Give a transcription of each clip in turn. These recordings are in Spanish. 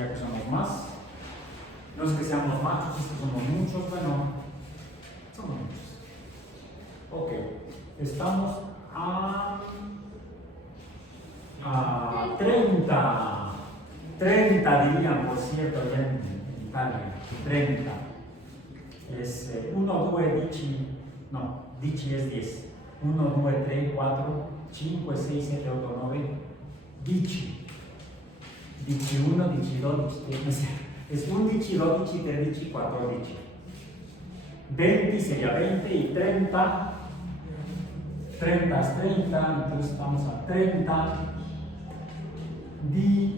ya que somos más. No es que seamos machos, es que somos muchos, bueno, somos muchos. Ok, estamos a 30. 30 dirían, por cierto, allá en Italia. 30. Es 1, 2, 10. No, 10 es 10. 1, 2, 3, 4, 5, 6, 7, 8, 9. 10. 11, 12, 13. Es 1, 2, 3, 4, 10. 20 sería 20 y 30. 30 es 30, entonces estamos a 30 de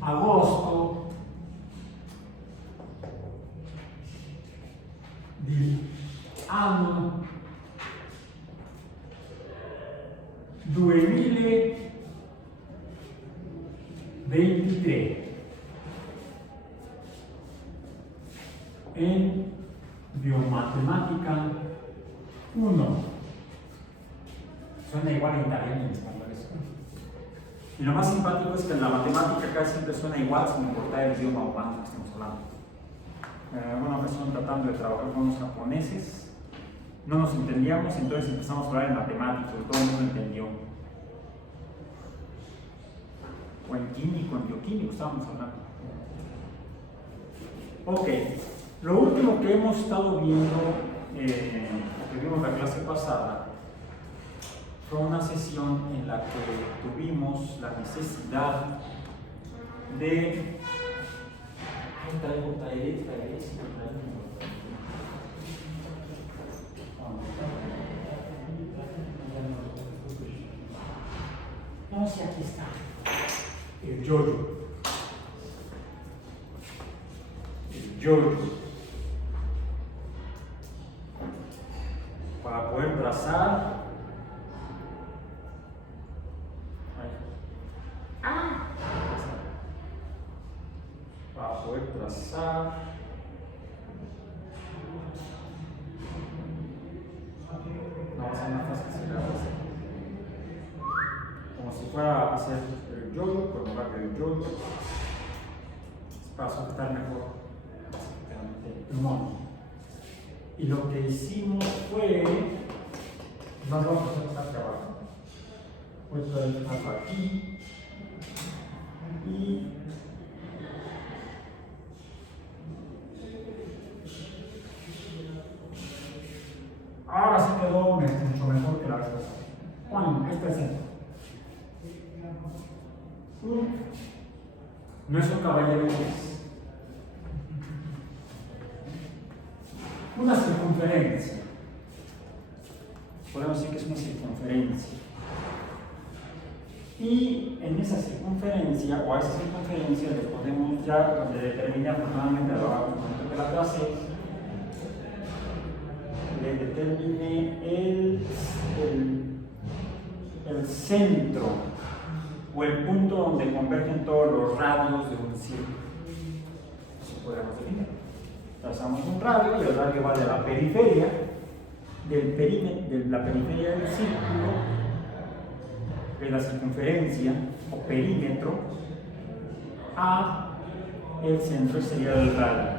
agosto del anno 2023 en biomatematica 1. Suena igual en italiano y en español eso. Y lo más simpático es que en la matemática casi siempre suena igual sin importar el idioma humano que estemos hablando. Una persona tratando de trabajar con los japoneses, no nos entendíamos, entonces empezamos a hablar en matemáticas, todo el mundo entendió. O en químico, en bioquímico estábamos hablando. Ok, lo último que hemos estado viendo, que vimos la clase pasada, fue una sesión en la que tuvimos la necesidad de... No sé, aquí está. El yoyo. El yoyo. Para poder trazar. Para poder trazar. No, va a ser más fácil si la hace. Como si fuera a hacer el yoyo, por lugar del yoyo. Para sujetar mejor el mono. Y lo que hicimos fue. Nos vamos a hacer esta abajo. Voy a traer el paso aquí. Y. Ahora sí quedó mucho mejor que la vez pasada. Juan, este es el centro. No es un caballero inglés. Una circunferencia. Podemos decir que es una circunferencia. Y en esa circunferencia, o a esa circunferencia, le podemos ya determinar aproximadamente a lo largo de la clase. Le determine el centro o el punto donde convergen todos los radios de un círculo. Así podemos definir. Trazamos un radio y el radio va de la periferia del perímetro, de la periferia del círculo, de la circunferencia o perímetro, a el centro, sería el radio.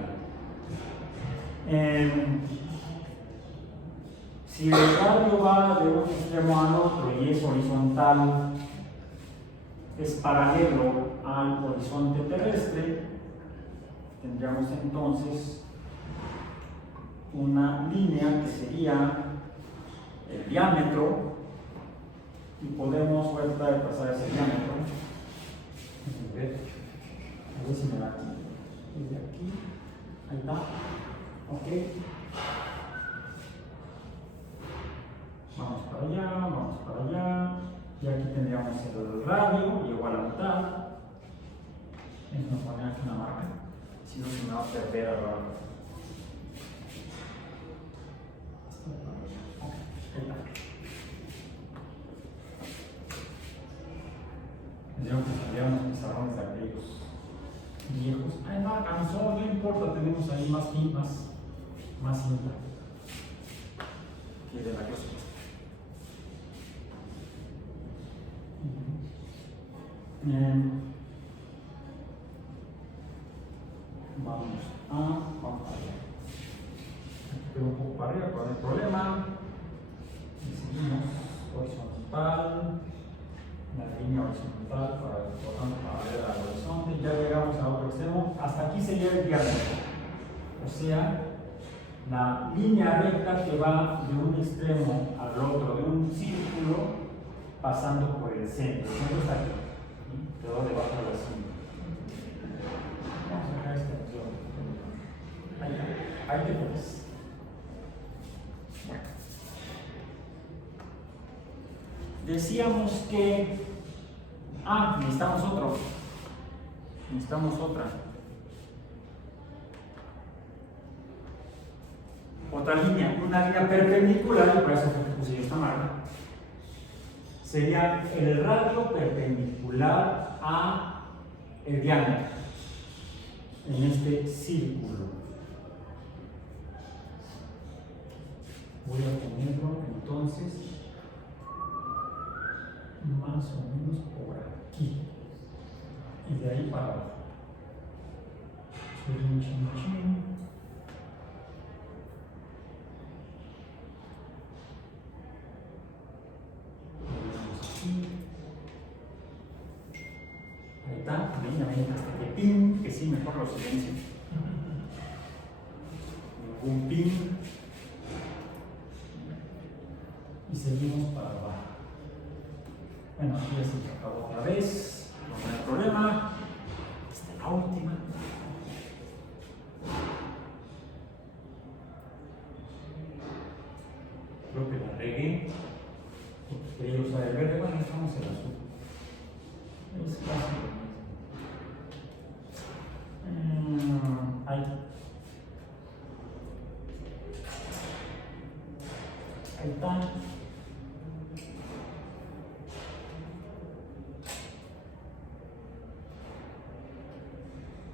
Si el radio va de un extremo al otro y es horizontal, es paralelo al horizonte terrestre, tendríamos entonces una línea que sería el diámetro y podemos tratar de pasar ese diámetro. A ver si me da aquí. Desde aquí, ahí está. Ok. Vamos para allá, y aquí tendríamos el radio, llegó a la mitad. Déjenme poner aquí una marca, si no se me va a perder a lo largo. Tendríamos que cambiar unos pizarrones de aquellos viejos. Ay, no alcanzó, no importa, tenemos ahí más cinta que de la clase. Vamos a comparar. Aquí un poco para arriba, pero no hay problema. Y seguimos horizontal. La línea horizontal para ver al horizonte. Ya llegamos al otro extremo. Hasta aquí sería el diámetro. O sea, la línea recta que va de un extremo al otro de un círculo pasando por el centro. El centro está aquí. Quedó debajo de la cinta. Vamos a sacar esta opción. Ahí te pones. Bueno. Decíamos que. Necesitamos otro. Necesitamos otra. Otra línea, una línea perpendicular, y por eso fue que puse esta marca. Sería el radio perpendicular a el diámetro en este círculo. Voy a ponerlo entonces más o menos por aquí y de ahí para abajo. Chin, chin, chin. Ahí está, este pin, que sí, mejor lo silencio. Ningún pin. Y seguimos para abajo. Bueno, aquí ya se acabó otra vez, no hay problema. Esta es la última. Creo que la regué. Quería usar el verde, bueno, usamos el azul. Es casi lo mismo. Ahí. Ahí está.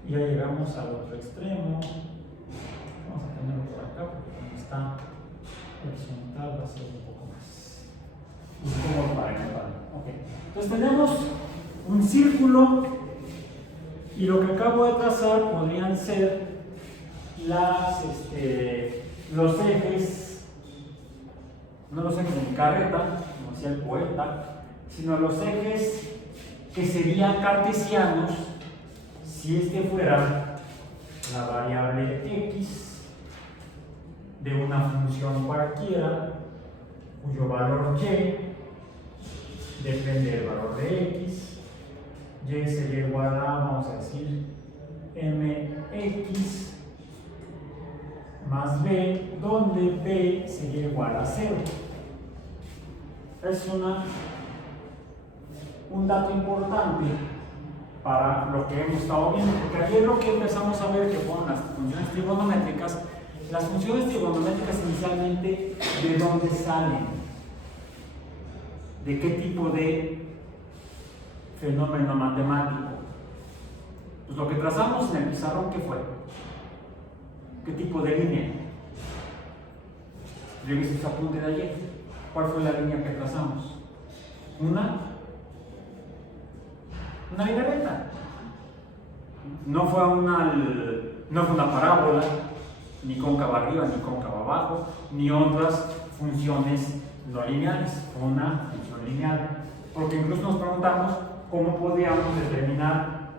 Y ya llegamos al otro extremo. Vamos a tenerlo por acá porque como está horizontal va a ser un poco más. Okay. Entonces tenemos un círculo y lo que acabo de trazar podrían ser los ejes, no los ejes de carreta, como decía el poeta, sino los ejes que serían cartesianos si este fuera la variable x de una función cualquiera cuyo valor y depende del valor de x. Y sería igual a, vamos a decir, mx más b, donde b sería igual a 0. Es un dato importante para lo que hemos estado viendo, porque ayer lo que empezamos a ver que fueron las funciones trigonométricas. Las funciones trigonométricas inicialmente, ¿de dónde salen? ¿De qué tipo de fenómeno matemático? Pues lo que trazamos en el pizarrón, ¿qué fue? ¿Qué tipo de línea? Revisa ese apunte de ayer. ¿Cuál fue la línea que trazamos? Una línea recta. No fue una parábola, ni cóncava arriba, ni cóncava abajo, ni otras funciones no lineales. Fue una función lineal. Porque incluso nos preguntamos cómo podíamos determinar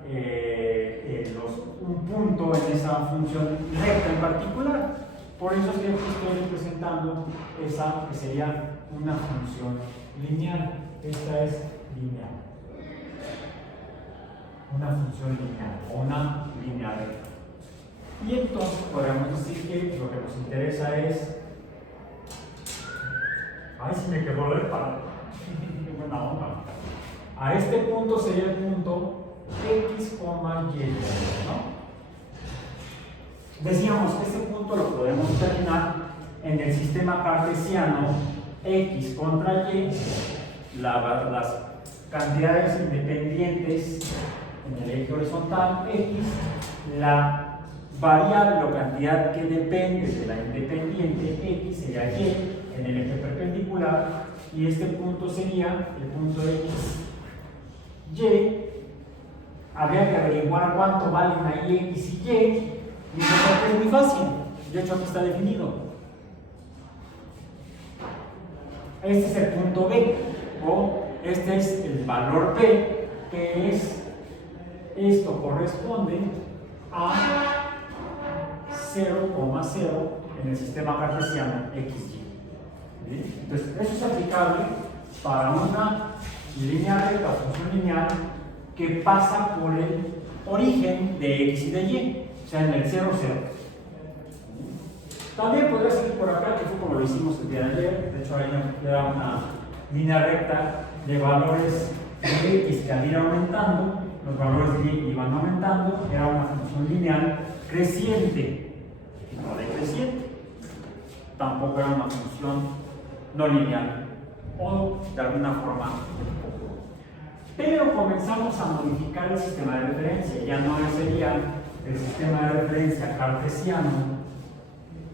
un punto en esa función recta en particular. Por eso es que estoy representando esa que sería una función lineal. Esta es lineal. Una función lineal o una línea recta. Y entonces podríamos decir que lo que nos interesa es. Ay, si me quedó el palo. Qué buena onda. A este punto sería el punto x, y, ¿no? Decíamos que este punto lo podemos determinar en el sistema cartesiano x contra y, las cantidades independientes en el eje horizontal x, la variable o cantidad que depende de la independiente x sería y en el eje perpendicular, y este punto sería el punto x, y. Habría que averiguar cuánto valen ahí x y y, Y resulta que es muy fácil. De hecho, aquí está definido. Este es el punto B, o este es el valor B, que es, esto corresponde a 0,0 en el sistema cartesiano XY. ¿Sí? Entonces, eso es aplicable para una línea recta o función lineal que pasa por el origen de X y de Y, o sea, en el 0, 0. También podría seguir por acá, que fue como lo hicimos el día de ayer. De hecho, ahí era una línea recta de valores de X que al ir aumentando, los valores de Y iban aumentando, era una función lineal creciente, no decreciente. Tampoco era una función no lineal, o de alguna forma. Pero comenzamos a modificar el sistema de referencia. Ya no sería el sistema de referencia cartesiano.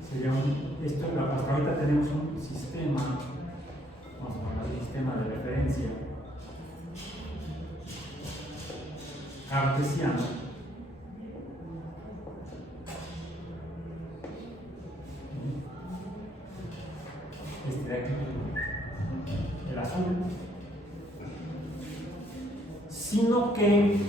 Sería hasta ahorita tenemos un sistema, vamos a poner sistema de referencia cartesiano. Este de aquí, el azul. Sino que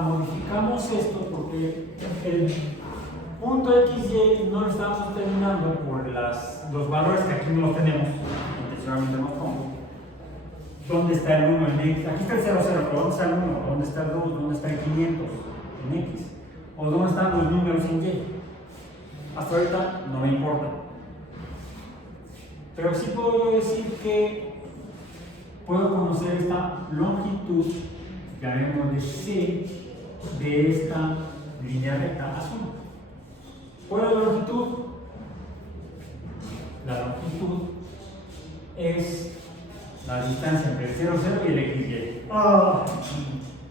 modificamos esto porque el punto XY no lo estamos terminando por los valores que aquí no los tenemos, intencionalmente no los pongo. ¿Dónde está el 1 en X? Aquí está el 0, 0, pero ¿dónde está el 1? ¿Dónde está el 2? ¿Dónde está el 500 en X? ¿O dónde están los números en Y? Hasta ahorita no me importa. Pero sí puedo decir que puedo conocer esta longitud, llamémosle C, de esta línea recta azul. ¿Cuál es la longitud? La longitud es la distancia entre el 0, 0 y el XY.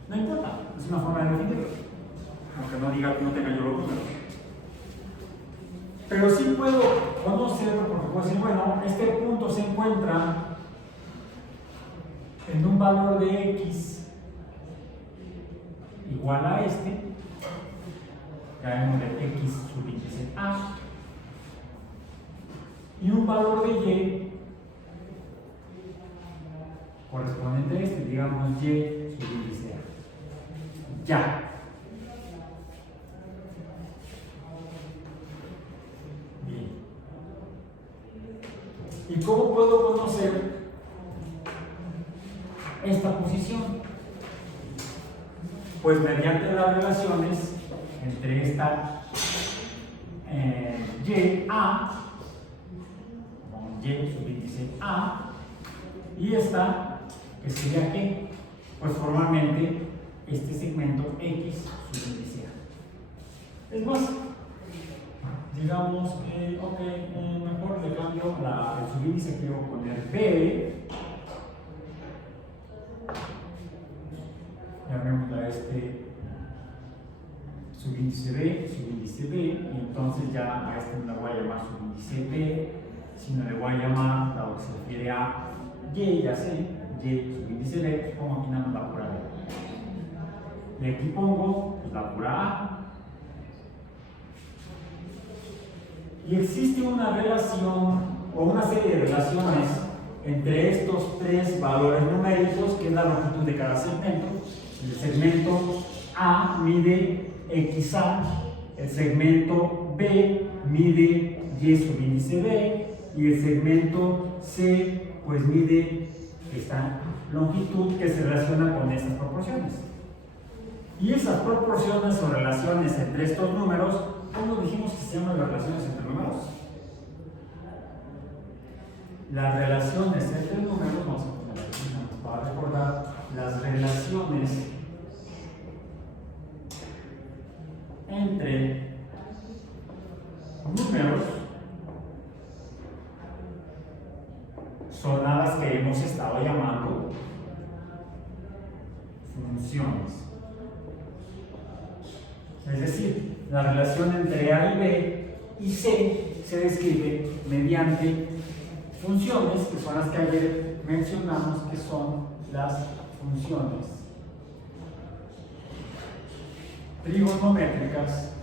No importa, es una forma de definirlo. Aunque no diga que no tenga yo los números. Pero sí puedo conocerlo porque puedo decir, bueno, este punto se encuentra en un valor de X igual a este, llamémosle X subíndice A, y un valor de Y correspondiente a este, digamos Y subíndice A. Ya. Bien. ¿Y cómo puedo conocer esta posición? Pues mediante las relaciones entre esta Y A, con Y subíndice A, y esta, que sería ¿qué? Pues formalmente este segmento X subíndice A. Es más, digamos que, ok, mejor le cambio el subíndice, quiero poner B. Llamémosle a este subíndice B, y entonces ya a este no le voy a llamar subíndice B, sino le voy a llamar, dado que se refiere a Y, ya sé, Y subíndice B, pongo aquí nada más la pura B. Y aquí pongo pues, la pura A. Y existe una relación, o una serie de relaciones entre estos tres valores numéricos, que es la longitud de cada segmento. El segmento A mide XA, el segmento B mide Y subíndice B, y el segmento C pues mide esta longitud que se relaciona con estas proporciones. Y esas proporciones o relaciones entre estos números, ¿cómo dijimos que se llaman las relaciones entre números? Las relaciones entre números, vamos a poner aquí para recordar, las relaciones entre números son a las que hemos estado llamando funciones. Es decir, la relación entre A y B y C se describe mediante funciones, que son las que ayer mencionamos, que son las funciones trigonométricas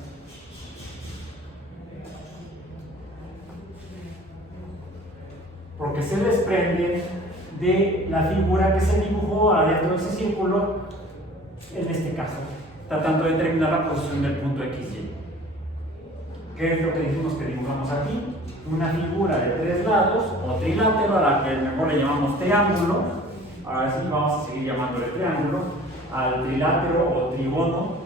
porque se desprenden de la figura que se dibujó adentro de ese círculo, en este caso, tratando de determinar la posición del punto XY. ¿Qué es lo que dijimos que dibujamos aquí? Una figura de tres lados o trilátero, a la que mejor le llamamos triángulo. Ahora sí vamos a seguir llamándole triángulo, al trilátero o trigono,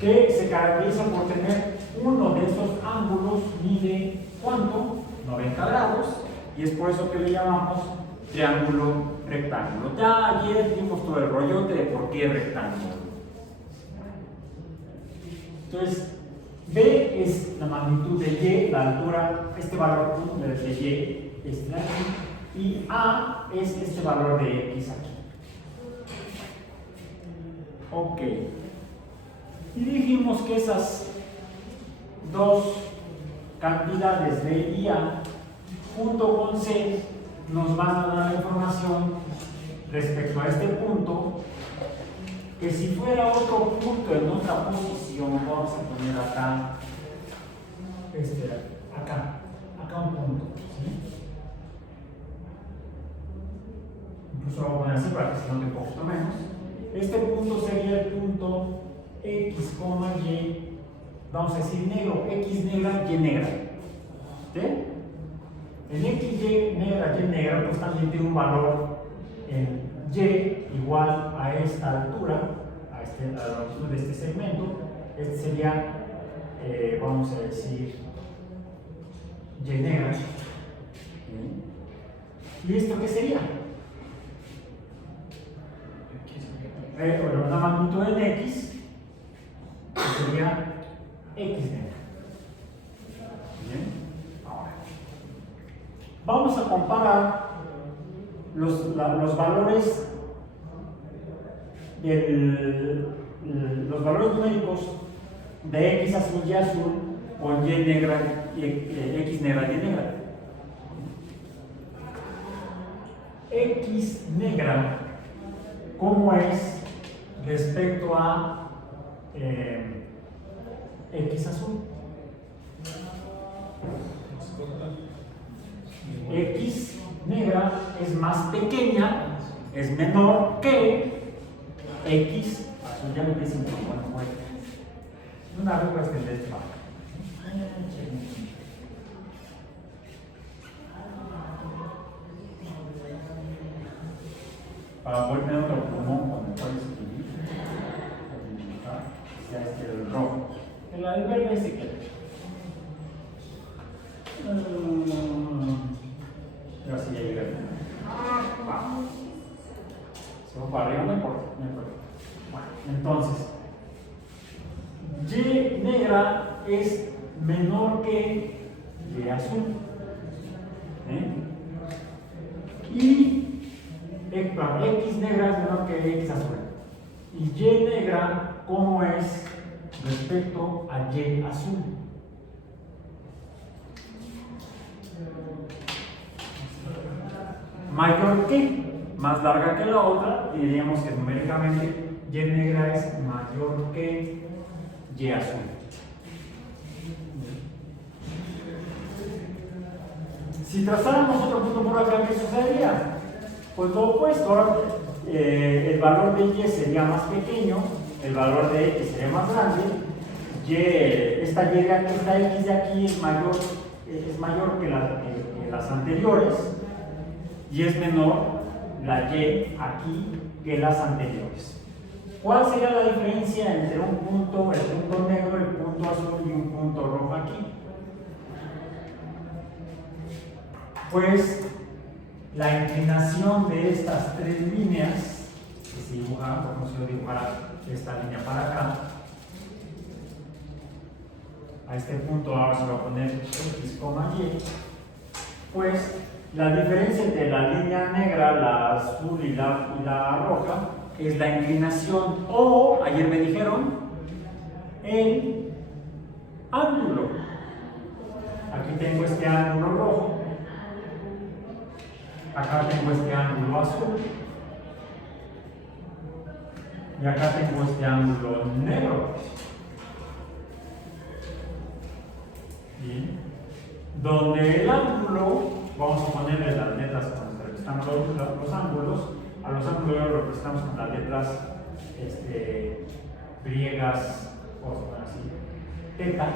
que se caracteriza por tener uno de esos ángulos mide ¿cuánto? 90 grados, y es por eso que le llamamos triángulo rectángulo. Ya ayer vimos todo el rollote de por qué rectángulo. Entonces, B es la magnitud de Y, la altura, este valor de Y, este de aquí, y A es este valor de X aquí. Ok. Y dijimos que esas dos cantidades B y A junto con C nos van a dar la información respecto a este punto, que si fuera otro punto en otra posición, vamos a poner acá, acá un punto, ¿sí? Incluso lo voy a poner así para que se note un poquito menos. Este punto sería el punto X, Y, vamos a decir negro, X negra, Y negra. ¿Sí? El X, Y negra, Y negra, pues también tiene un valor en Y igual a esta altura, a la longitud de este segmento. Este sería, vamos a decir, Y negra. ¿Y esto qué sería? Bueno, una magnitud en X, que sería X negra. Bien, ahora vamos a comparar los valores los valores numéricos de X azul y azul con Y negra y X negra y negra. X negra, ¿cómo es respecto a X azul? X negra es más pequeña, es menor que X azul. Ya me dice un poco, bueno, una vez voy a extender esto para poder tener otro pulmón con el cual escribir, ya este el rojo. El verde se queda. Pero así ya llega. Vamos. Se va para arriba, no importa. Bueno, entonces, Y negra es menor que Y azul. Y X negra es menor que X azul. Y Y negra, ¿cómo es respecto a Y azul? Mayor que, más larga que la otra, y diríamos que numéricamente Y negra es mayor que Y azul. Si trazáramos otro punto por acá, ¿qué sucedería? Pues lo opuesto. Ahora el valor de Y sería más pequeño, el valor de X sería más grande. Esta X de aquí es mayor que las anteriores, y es menor la Y aquí que las anteriores. ¿Cuál sería la diferencia entre un punto, el punto negro, el punto azul y un punto rojo aquí? Pues la inclinación de estas tres líneas que se dibujan, como si yo dibujara esta línea para acá, a este punto ahora se va a poner X, Y, pues la diferencia entre la línea negra, la azul y la roja es la inclinación, o ayer me dijeron el ángulo. Aquí tengo este ángulo rojo, acá tengo este ángulo azul, Y acá tengo este ángulo negro. Bien. Donde el ángulo, vamos a ponerle las letras con las que representamos los ángulos, a los ángulos los representamos con las letras griegas, o así, teta.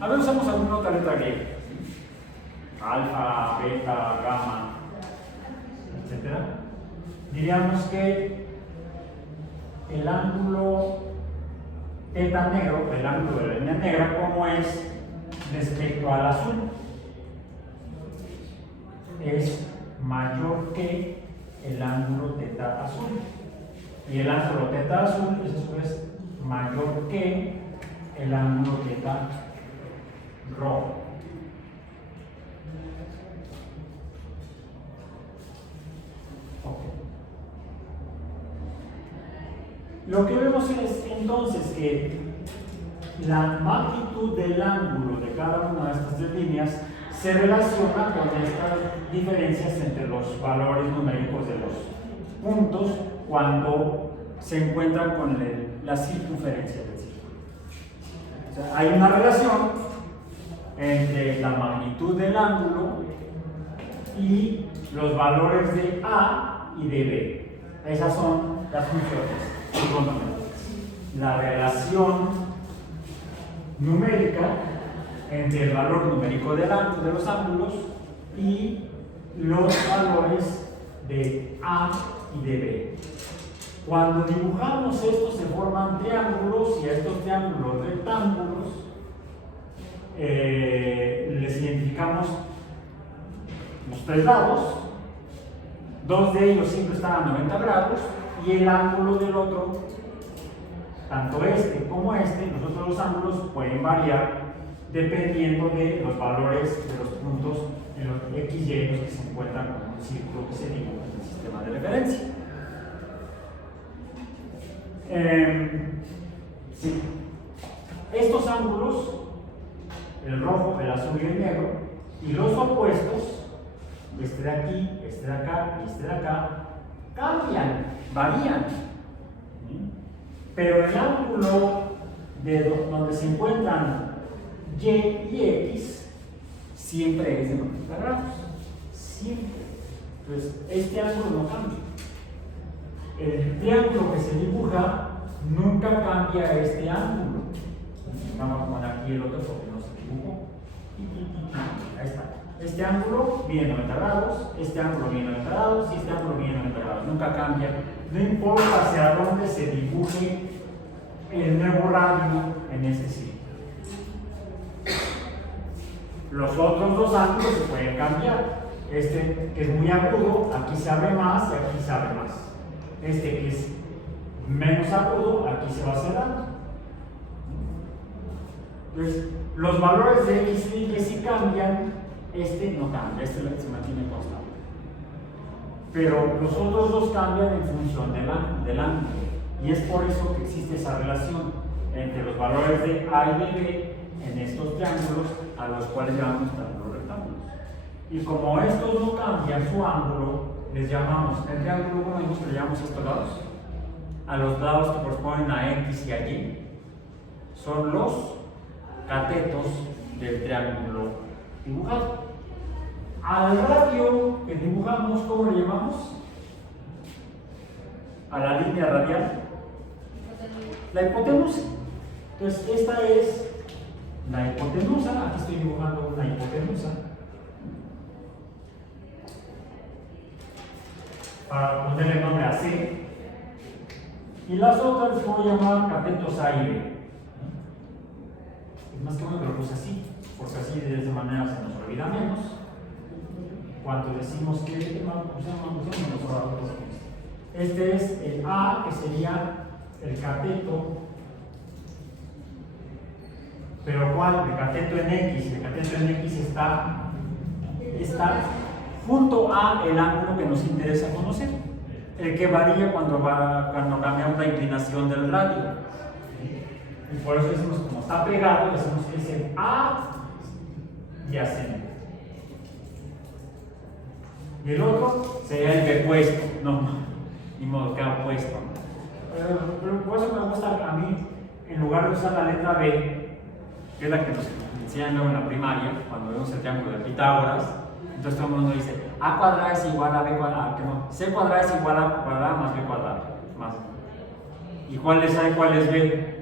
A ver, usamos alguna otra letra griega, alfa, beta, gamma, etc. Diríamos que el ángulo teta negro, el ángulo de la línea negra, ¿cómo es respecto al azul? Es mayor que el ángulo teta azul. Y el ángulo teta azul es a su vez mayor que el ángulo teta rojo. Okay. Lo que vemos es entonces que la magnitud del ángulo de cada una de estas tres líneas se relaciona con estas diferencias entre los valores numéricos de los puntos cuando se encuentran con la circunferencia del círculo. O sea, hay una relación entre la magnitud del ángulo y los valores de A y de B. Esas son las funciones fundamentales. La relación numérica entre el valor numérico de los ángulos y los valores de A y de B. Cuando dibujamos estos se forman triángulos y a estos triángulos rectángulos les identificamos los tres lados. Dos de ellos siempre están a 90 grados y el ángulo del otro, tanto este como este, los otros dos ángulos pueden variar dependiendo de los valores de los puntos en los x y y que se encuentran con un círculo que se dibuja en el sistema de referencia. Sí. Estos ángulos, el rojo, el azul y el negro, y los opuestos, este de aquí, este de acá y este de acá, cambian, varían. ¿Sí? Pero el ángulo de donde se encuentran y y x siempre es de 90 grados. Siempre. Entonces, este ángulo no cambia. El triángulo que se dibuja nunca cambia este ángulo. Vamos a poner aquí el otro porque no se dibujó. Ahí está. Este ángulo viene 90 grados, este ángulo viene 90 grados y este ángulo viene 90 grados. Nunca cambia. No importa hacia dónde se dibuje el nuevo radio en este círculo. Los otros dos ángulos se pueden cambiar. Este que es muy agudo, aquí se abre más y aquí se abre más. Este que es menos agudo, aquí se va cerrando. Entonces, los valores de x y y si cambian, este no cambia, este se mantiene constante. Pero los otros dos cambian en función del ángulo. Y es por eso que existe esa relación entre los valores de A y de B en estos triángulos, a los cuales llamamos triángulos rectángulos. Y como estos no cambian su ángulo, les llamamos, el triángulo 1 vimos que le llamamos a estos lados, a los lados que corresponden a x y a y, son los catetos del triángulo dibujado. Al radio que dibujamos, ¿cómo le llamamos? A la línea radial, la hipotenusa. Entonces, esta es la hipotenusa. Aquí estoy dibujando una hipotenusa para ponerle nombre a C. Y las otras les voy a llamar catetos A y B. Es más que bueno que lo puse así, porque así de esta manera se nos olvida menos. Cuando decimos que este es el A, que sería el cateto, pero ¿cuál? El cateto en X. El cateto en X está junto a el ángulo que nos interesa conocer, el que varía cuando cambiamos la inclinación del radio. Y por eso decimos, como está pegado, decimos que es el A adyacente. Y el otro sería el B puesto, no, ni modo que opuesto. Por eso me gusta a mí, en lugar de usar la letra B, que es la que nos enseñan luego en la primaria, cuando vemos el triángulo de Pitágoras, entonces todo el mundo dice A cuadrada es igual a B cuadrada, que no, C cuadrada es igual a cuadrada más B cuadrada, más. ¿Y cuál es A y cuál es B?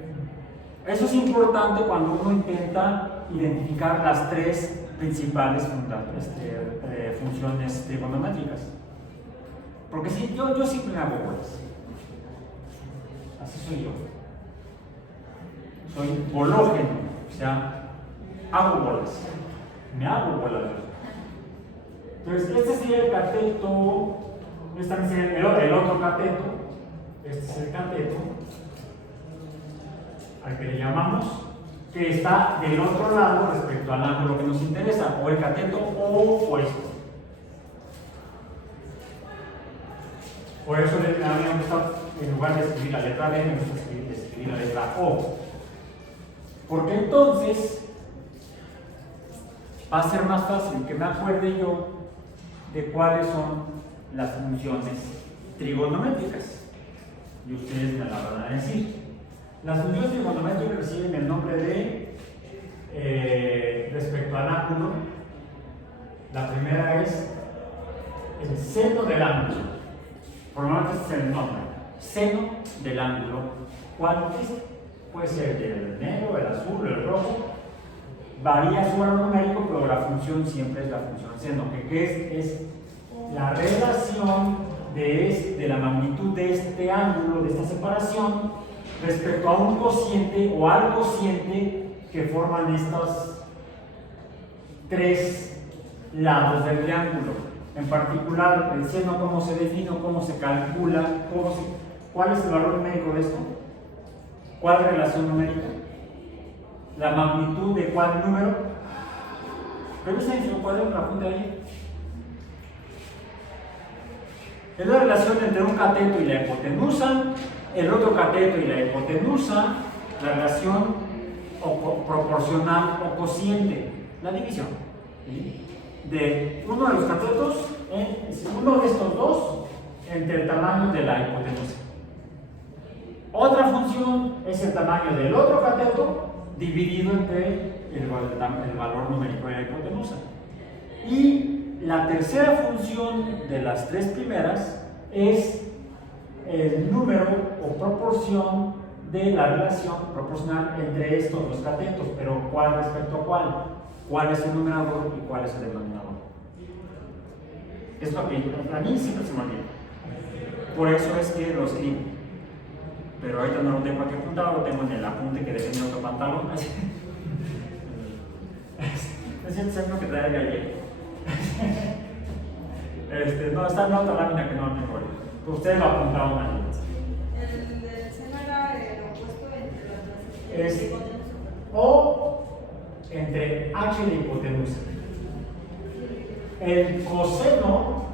Eso es importante cuando uno intenta identificar las tres principales funciones trigonométricas. Porque si yo siempre me hago bolas. Así soy yo. Soy bológeno, o sea, hago bolas. Me hago bolas. Entonces, este sería el cateto, este sería el otro cateto. Este es el cateto al que le llamamos, que está del otro lado respecto al ángulo que nos interesa, o el cateto opuesto. Por eso le habíamos gustado, en lugar de escribir la letra B, me gusta escribir la letra O. Porque entonces va a ser más fácil que me acuerde yo de cuáles son las funciones trigonométricas. Y ustedes me la van a decir. Las funciones trigonométricas reciben el nombre de, respecto al ángulo, la primera es el seno del ángulo. Por lo menos este es el nombre. Seno del ángulo. ¿Cuál es? Puede ser el negro, el azul, el rojo. Varía su valor numérico, pero la función siempre es la función seno, que es la relación de la magnitud de este ángulo, de esta separación, respecto a un cociente o al cociente que forman estos tres lados del triángulo. En particular, el seno, cómo se define, cómo se calcula, cuál es el valor numérico de esto, cuál relación numérica, la magnitud de cuál número. Revisen en su cuaderno, apunte ahí. Es la relación entre un cateto y la hipotenusa, el otro cateto y la hipotenusa, la relación proporcional o cociente, la división, ¿sí?, de uno de los catetos, uno de estos dos, entre el tamaño de la hipotenusa. Otra función es el tamaño del otro cateto dividido entre el valor numérico de la hipotenusa. Y la tercera función de las tres primeras es el número o proporción de la relación proporcional entre estos dos catetos, pero ¿cuál respecto a cuál? ¿Cuál es el numerador y cuál es el denominador? Esto a mí siempre se me olvida. Por eso es que lo escribo. Pero ahorita no lo tengo aquí apuntado, lo tengo en el apunte que dejé en otro pantalón. Me siento siempre que trae ayer. No, está en la otra lámina que no lo tengo ahorita. Ustedes lo apuntaron ahí. El seno era el opuesto entre las Es O entre H de hipotenusa. El coseno,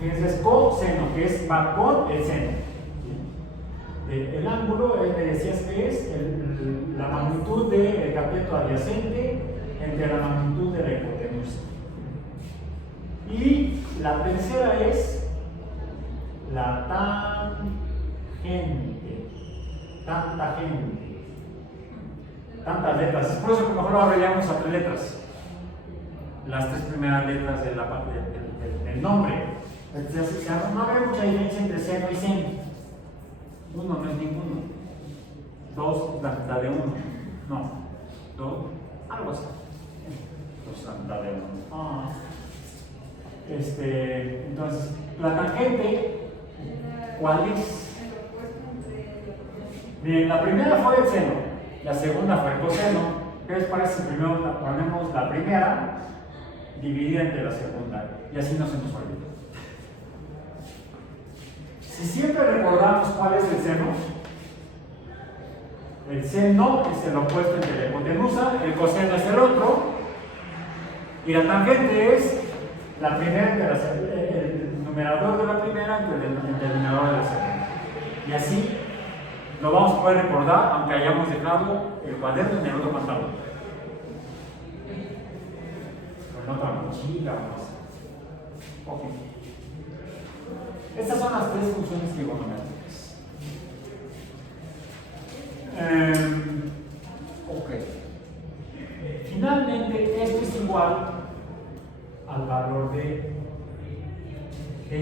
fíjense, es coseno, que va con el seno. El ángulo, me decías que es la magnitud del cateto adyacente entre la magnitud de la hipotenusa. Y la tercera es la tangente. Tantas letras. Es por eso que mejor lo abreviamos a 3 letras. Las 3 primeras letras del nombre. No habrá mucha diferencia entre seno y seno. Uno no es ninguno. 2 es la mitad de 1. No. 2, algo así. 2 es la mitad de 1. Entonces, la tangente, ¿cuál es? Bien, la primera fue el seno, la segunda fue el coseno. ¿Qué les parece? Primero ponemos la primera dividida entre la segunda y así no se nos olvida. Si siempre recordamos cuál es el seno es el opuesto entre la hipotenusa, el coseno es el otro, y la tangente es la primera entre el numerador de la primera entre el denominador de la segunda. Y así lo vamos a poder recordar aunque hayamos dejado el cuaderno en el otro pantalón. O en otra mochila o no sé. Ok. Estas son las tres funciones trigonométricas. Ok. Finalmente, esto es igual al valor de y.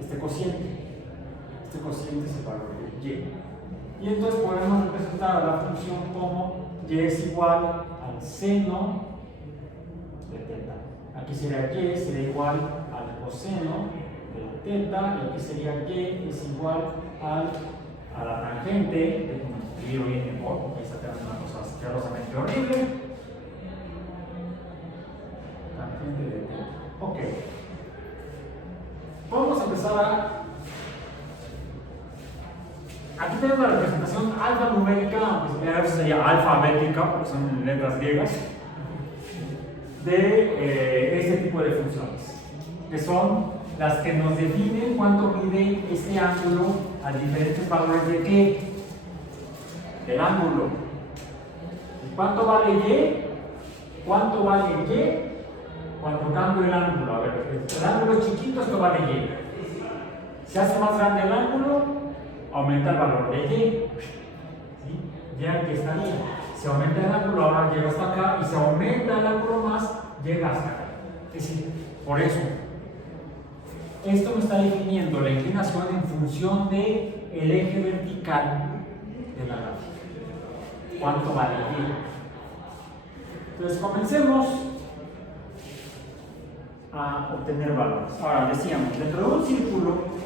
Este cociente es el valor de y. Y entonces podemos representar a la función como y es igual al seno de teta. Aquí sería y sería igual al coseno de teta, y aquí sería y es igual a la tangente, déjenme escribirlo bien mejor, porque esta es una cosa asquerosamente horrible. Tangente de teta. Ok. Vamos a empezar Aquí tenemos la representación alfanumérica, aunque sería alfabética, porque son letras griegas, de este tipo de funciones, que son las que nos definen cuánto mide este ángulo a diferentes valores de qué, del ángulo. ¿Cuánto vale y? ¿Cuánto vale y? Cuando cambio el ángulo. A ver, el ángulo es chiquito, esto vale y. Se hace más grande el ángulo, aumenta el valor de y. ¿Sí? Y aquí estaría. Se aumenta el ángulo, ahora llega hasta acá, y se aumenta el ángulo más, llega hasta acá. Es decir, por eso, esto me está definiendo la inclinación en función del eje vertical de la gráfica. ¿Cuánto vale y? Entonces, comencemos a obtener valores. Ahora, decíamos, dentro de un círculo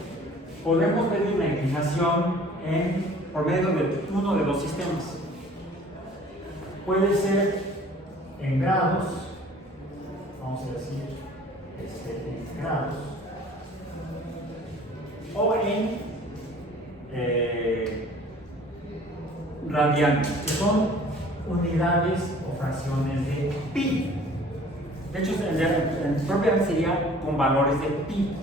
podemos medir la inclinación por medio de uno de los sistemas. Puede ser en grados, vamos a decir, en grados, o en radianes, que son unidades o fracciones de pi. De hecho, propiamente sería con valores de pi.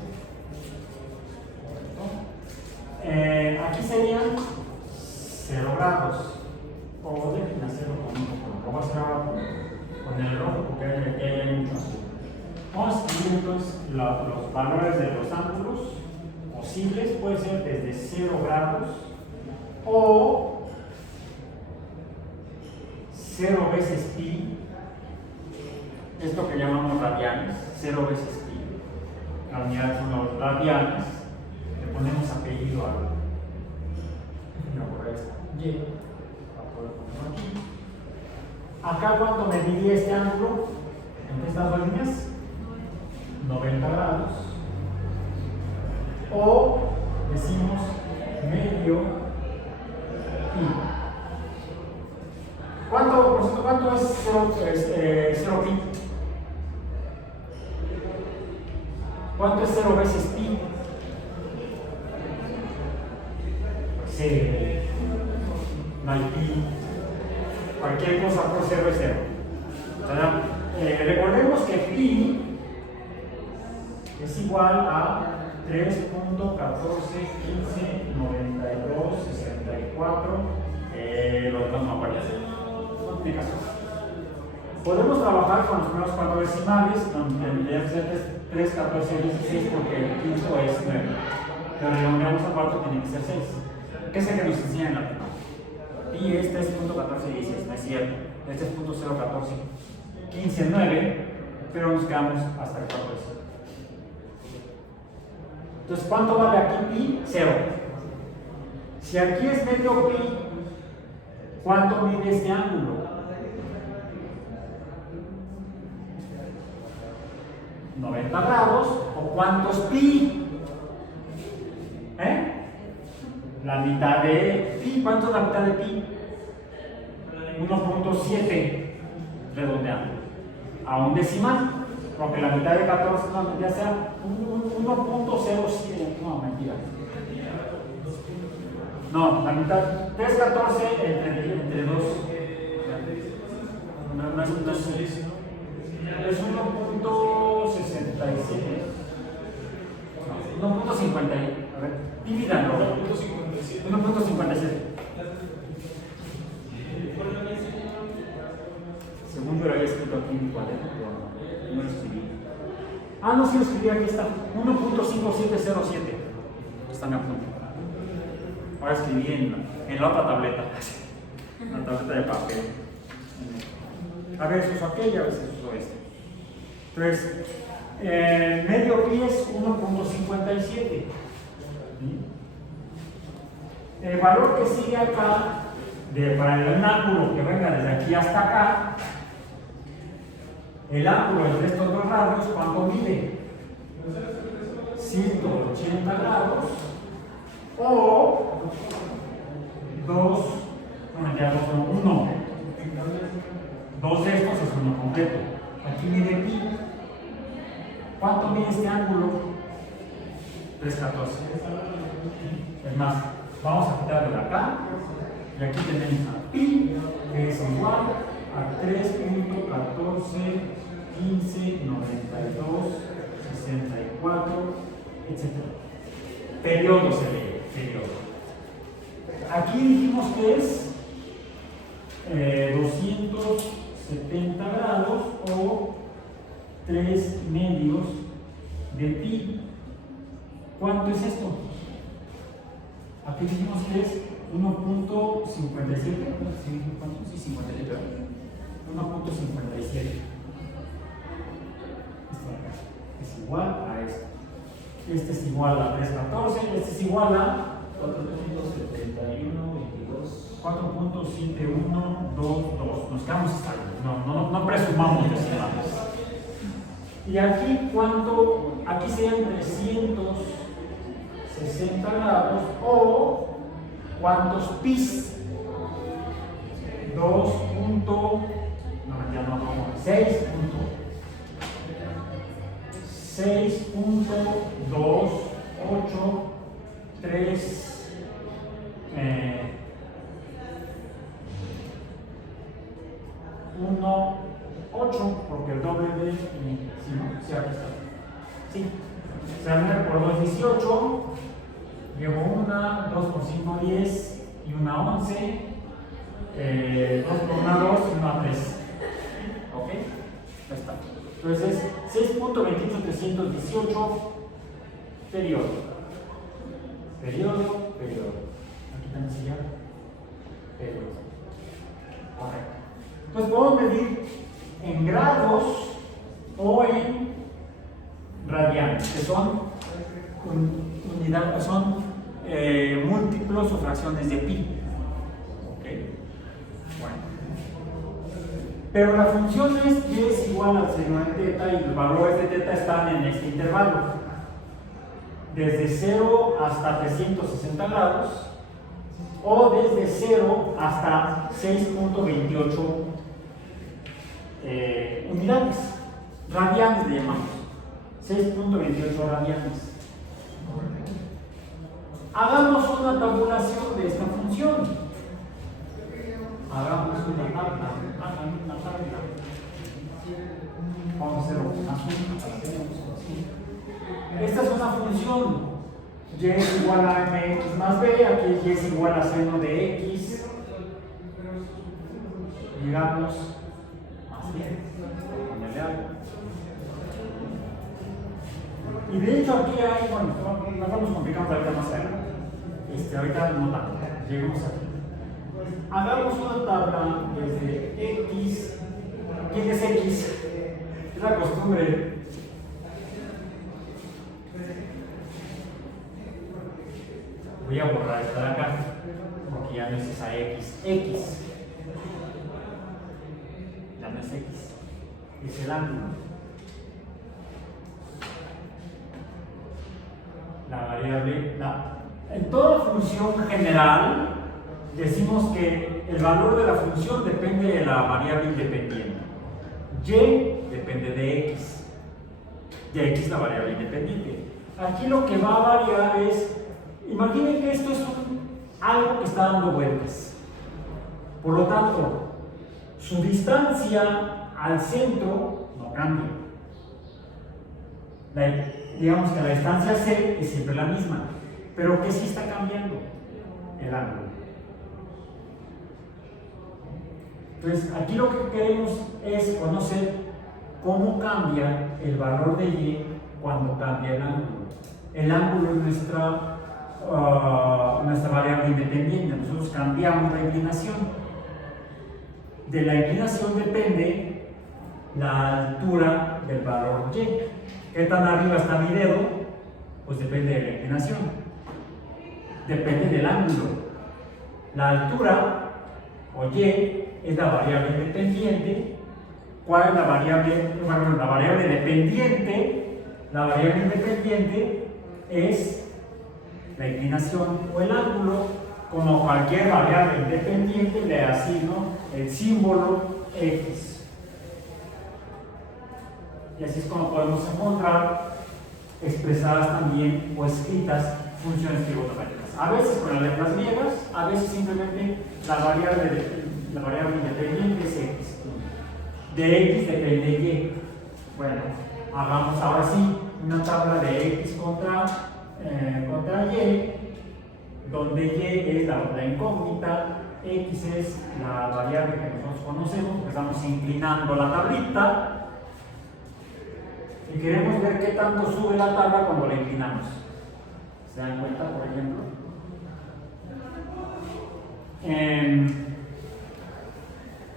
Aquí serían 0 grados. O déjenme hacerlo con lo voy a hacer ahora con el rojo, porque hay mucho azul. Vamos a escribir entonces los valores de los ángulos posibles. Puede ser desde 0 grados o 0 veces pi. Esto que llamamos radianes, 0 veces pi. La unidad son los radianes. Le ponemos apellido a y. Aquí. Acá, ¿cuánto mediría este ángulo entre estas dos líneas? 90 grados. O decimos medio pi. ¿Cuánto es 0 pi? ¿Cuánto es 0 veces pi? 0. No hay pi. Cualquier cosa por 0 es 0. Recordemos que pi es igual a 3.14, 15, 92, 64. Los demás no aparecen. Multiplicación. Podemos trabajar con los primeros 4 decimales, donde debe ser 3, 14, 16, porque el quinto es 9. Pero redondeamos a 4, tiene que ser 6. ¿Qué es el que nos enseña en la primaria? Y este es 3.1416, no es cierto. Este es 0.014, 15, 9, pero nos quedamos hasta el 4. Entonces, ¿cuánto vale aquí pi? 0. Si aquí es medio pi, ¿cuánto mide este ángulo? 90 grados, ¿o cuántos pi? La mitad de pi. ¿Cuánto es la mitad de pi? 1.7, redondeando a un decimal, porque la mitad de 14 ya sea 1.07. No, mentira. No, la mitad, 3.14 entre 2. No es 1.67. No, 1.50. A ver, divídanlo. 1.57. Según yo lo había escrito aquí en mi cuaderno, pero no lo escribí. Ah, no, sí lo escribí, aquí está. 1.5707. Está en apunte. Ahora escribí en la otra tableta. La tableta de papel. A veces uso aquella, a veces uso esta. Entonces, medio pi es 1.57. El valor que sigue acá, para el ángulo que venga desde aquí hasta acá, el ángulo entre estos dos radios, ¿cuánto mide? 180 grados o 2, bueno, ya dos son 1. 2 de estos es uno completo. Aquí mide pi. ¿Cuánto mide este ángulo? 314. Es más, vamos a quitarlo de acá. Y aquí tenemos a pi, que es igual a 3.14, 15, 92, 64, etc. Periodo se lee, periodo. Aquí dijimos que es 270 grados o 3 medios de pi. ¿Cuánto es esto? Aquí dijimos que es 1.57. ¿Cuánto? Sí, 57. 1.57. Es igual a esto. Este es igual a 314. Este es igual a 4.7122. Nos quedamos estables. No presumamos decimales. Y aquí, ¿cuánto? Aquí serían 360 grados o ¿cuántos pis? 6.283 1, 8, porque el doble de. Sí, ¿no? Sí, aquí está. Sí. Se va por 2, 18. Llevo una, 2 por 5, 10 y una 11. 2 por una 2 y una 3. ¿Ok? Ya está. Entonces, 6.28318 periodo. Periodo. Aquí también se llama periodo. Correcto. Entonces podemos medir en grados o en radianes, que son unidades, son múltiplos o fracciones de pi. ¿Ok? Bueno. Pero la función es y es igual al seno de teta y los valores de teta están en este intervalo. Desde 0 hasta 360 grados o desde 0 hasta 6.28 unidades. Radianes le llamamos. 6.28 radianes. Hagamos una tabulación de esta función. Hagamos una tabla. Vamos a hacer una suma. Esta es una función. Y es igual a mx más b. Aquí y es igual a seno de x. Digamos más bien. Ponerle algo. Y de hecho aquí hay, bueno, nos vamos complicando ahorita más adelante. Ahorita no tanto. Lleguemos aquí. Hagamos una tabla desde x. ¿Quién es x? Es la costumbre. Voy a borrar esta de acá, porque ya no es esa x. X. Ya no es x. Es el ángulo. La variable, en toda función general, decimos que el valor de la función depende de la variable independiente. Y depende de x. Y x la variable independiente. Aquí lo que va a variar es, imaginen que esto es algo que está dando vueltas. Por lo tanto, su distancia al centro no cambia. Digamos que la distancia c es siempre la misma, pero que sí está cambiando el ángulo. Entonces, aquí lo que queremos es conocer cómo cambia el valor de y cuando cambia el ángulo. El ángulo es nuestra variable independiente. Nosotros cambiamos la inclinación. De la inclinación depende la altura del valor y. ¿Qué tan arriba está mi dedo? Pues depende de la inclinación. Depende del ángulo. La altura o y es la variable independiente. ¿Cuál es la variable? Bueno, la variable dependiente. La variable independiente es la inclinación o el ángulo. Como cualquier variable independiente, le asigno el símbolo X. Y así es como podemos encontrar expresadas también o escritas funciones trigonométricas. A veces con las letras griegas, a veces simplemente la variable independiente es X. De X depende Y. Bueno, hagamos ahora sí una tabla de X contra Y, donde Y es la incógnita, X es la variable que nosotros conocemos, porque estamos inclinando la tablita y queremos ver qué tanto sube la tabla cuando la inclinamos. ¿Se dan cuenta, por ejemplo?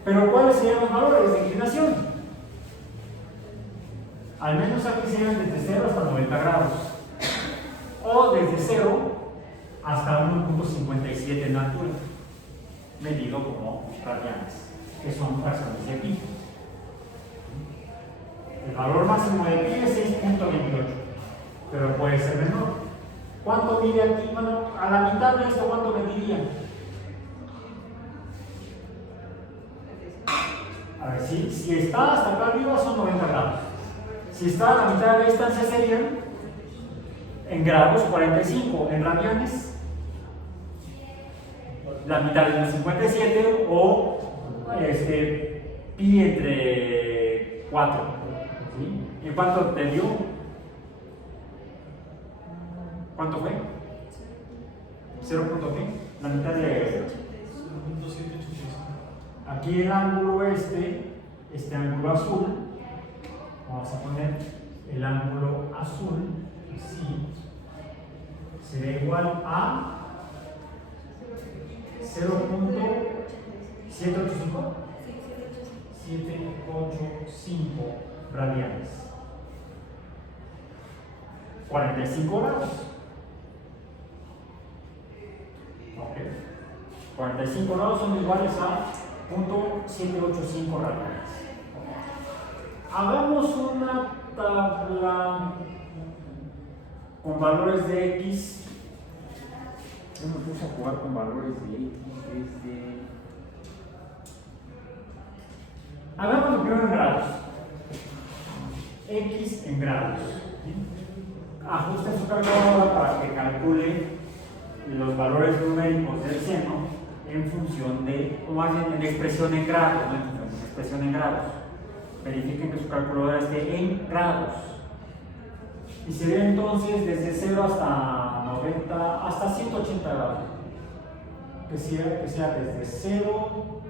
Pero ¿cuáles serían los valores de inclinación? Al menos aquí serían desde 0 hasta 90 grados. O desde 0 hasta 1.57 en altura, medido como radianes, que son fracciones de pi. El valor máximo de pi es 6.28, pero puede ser menor. ¿Cuánto mide aquí? Bueno, a la mitad de esto, ¿cuánto mediría? A ver, si está hasta acá arriba son 90 grados. Si está a la mitad de la distancia serían en grados 45, en radianes la mitad de 57 o pi entre 4. ¿Sí? ¿Y cuánto te dio? ¿Cuánto fue? 0. La mitad de 0.785. Aquí el ángulo este ángulo azul, vamos a poner el ángulo azul, así, será igual a 0.785 radianes. 45 grados. Ok. 45 grados son iguales a 0.785 radianes. Hagamos una tabla con valores de X. Yo me puse a jugar con valores de X desde... Hagámoslo primero en grados. X en grados. Ajuste su calculadora para que calcule los valores numéricos del seno en función de, o más bien en expresión en grados, no en expresión en grados. Verifiquen que su calculadora esté en grados. Y sería entonces desde 0 hasta 90, hasta 180 grados. Que sea desde 0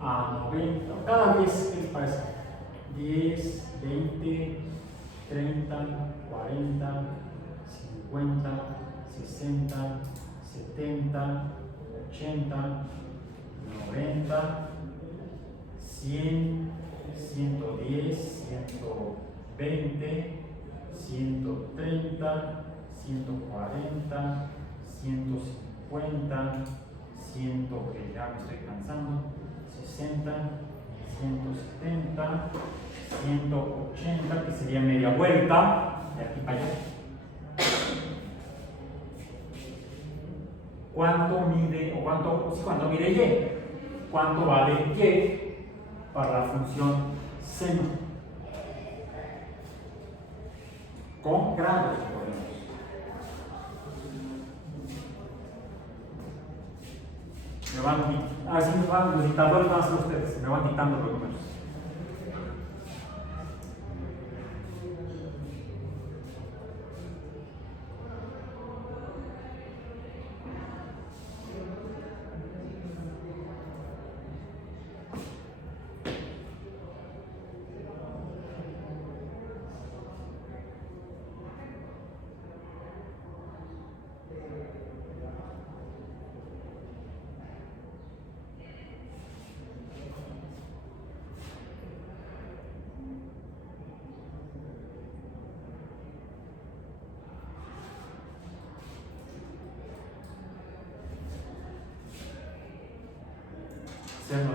a 90, cada 10, ¿qué les parece? 10, 20, 30, 40, 50, 60, 70, 80, 90, 100, 110, 120, 130, 140, 150, 100, que ya me estoy cansando, 60, 170, 180, que sería media vuelta, de aquí para allá. ¿Cuánto mide, o cuánto mide Y? ¿Cuánto vale Y para la función seno? Con grados, podemos. Así nos van, los dictadores van a ser ustedes, me van dictando los números.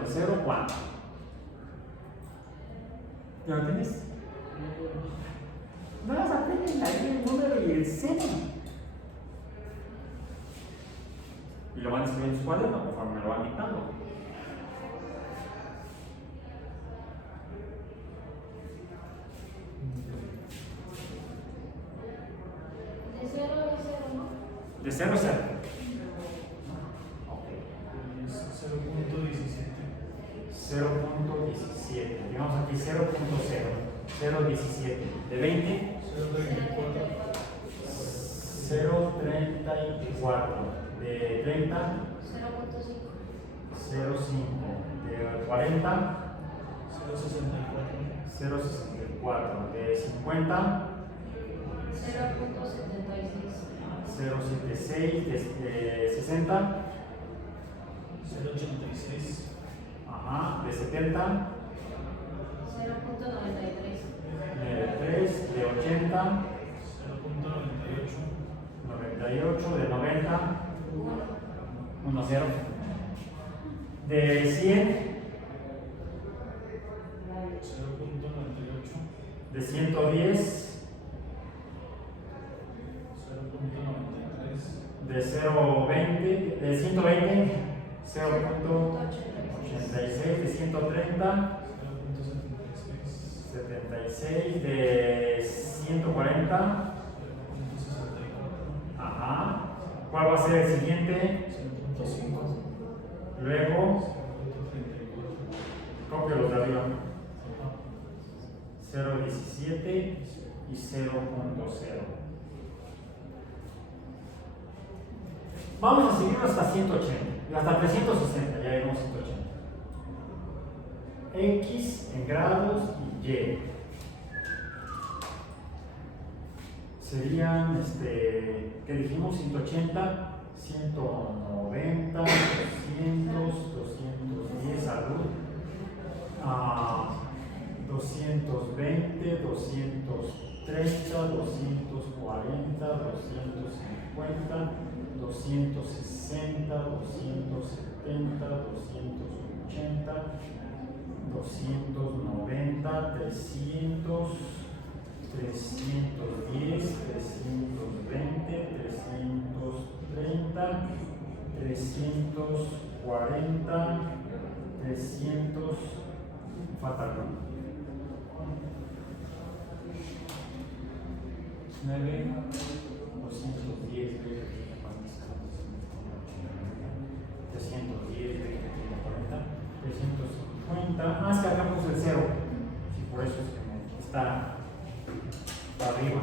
0, ¿cuánto? ¿Ya lo tienes? No vas a tener ahí el número y el seno. Y lo van a escribir en su cuaderno conforme me lo van dictando. De 0 a 0, ¿no? De 0 a 0. Es 0.17. 0.17. Digamos aquí 0.0. 0.17. De 20. 0.34. De 30. 0.5. 0.5. De 40. 0.64. 0.64. De 50. 0.76. 0.76. De 60. 0.86. Ajá. De 70. 0.93. De 3. De 80. 0.98. 98. De 90. 1. 1, 0. De 100. 0.98. De 110. 0.93. De 0.20. De 120. 0.86. De 130. 0.76. 76. De 140. 0.64. Ajá. ¿Cuál va a ser el siguiente? 0.5. Luego, 0.34. copio los de arriba. 0.17 y 0.0. Vamos a seguir hasta 180, hasta 360, ya llegamos a 180. X en grados y Y. Serían, ¿qué dijimos? 180, 190, 200, 210, salud. 220, 230, 240, 250, 260, 270, 280, 290, 300, 310, 320, 330, 340, 300, falta algo. 9, 210, 310, 40, 350. Ah, es que acá puse el 0. Sí, por eso es que está para arriba.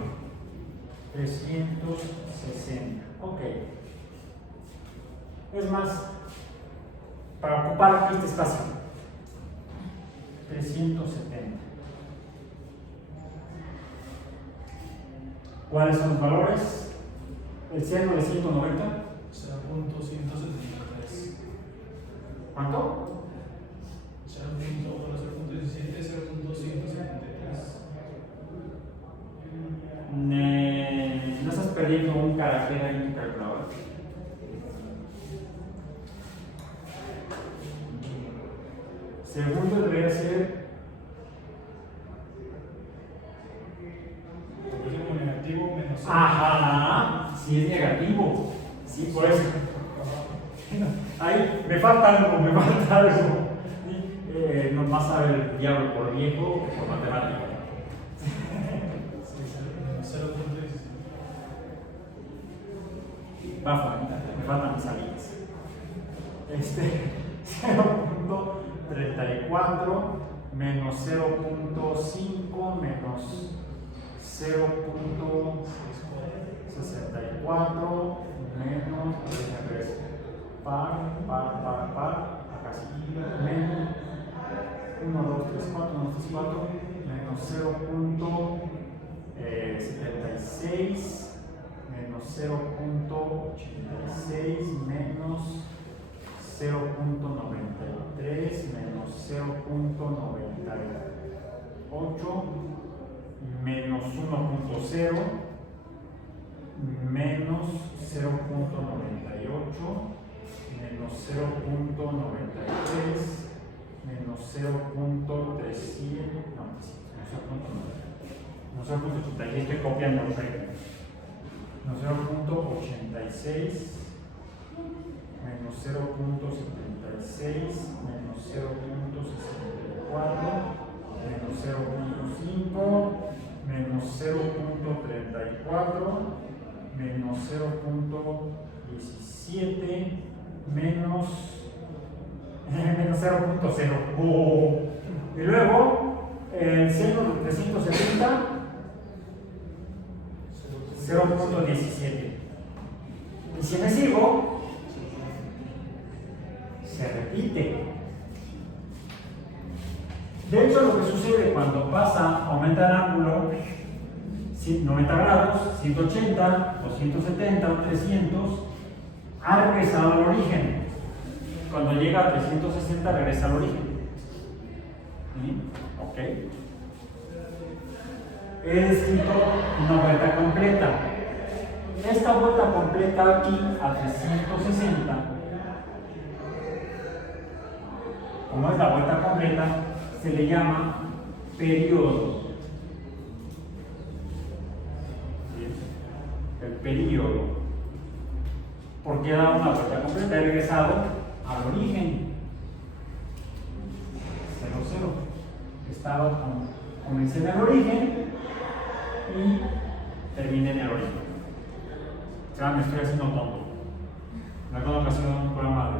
360. Ok. Es más, para ocupar este espacio. 370. ¿Cuáles son los valores? El seno de 190. 0.173. ¿Cuánto? 0.17, 0.173. ¿No estás perdiendo un carácter ahí en tu calculadora? Segundo debería ser. Porque es como negativo menos 0. Ajá, si es negativo. Sí, por eso. Ahí me falta algo, me falta algo. No más sabe el diablo por viejo que por matemática. 0.16. Basta, me faltan mis salidas. 0.34 menos 0.5 menos 0.64 menos, par, acá sí, menos 1, 2, 3, 4, 1, 2, 3, 4, menos 0.76 menos 0.86 menos 0.93 menos 0.98 menos 1.0 menos 0.98 menos 0.93 menos 0.300, no, 0.86, estoy copiando el regla. Menos 0.86, menos 0.76, menos 0.64, menos 0.5, menos 0.34, menos 0.17, menos 0.0. Y luego el seno de 370, 0.17. Y si me sigo, se repite. De hecho, lo que sucede cuando pasa, aumenta el ángulo 90 grados, 180, 270 o 300, ha regresado al origen. Cuando llega a 360 regresa al origen. ¿Sí? Ok. He descrito una vuelta completa. Esta vuelta completa aquí a 360, como es la vuelta completa, se le llama periodo. ¿Sí? El periodo. Porque he dado una vuelta completa, he regresado al origen. 0,0. Estaba comencé en el origen y terminé en el origen. O sea, me estoy haciendo tonto. En alguna ocasión en un programa de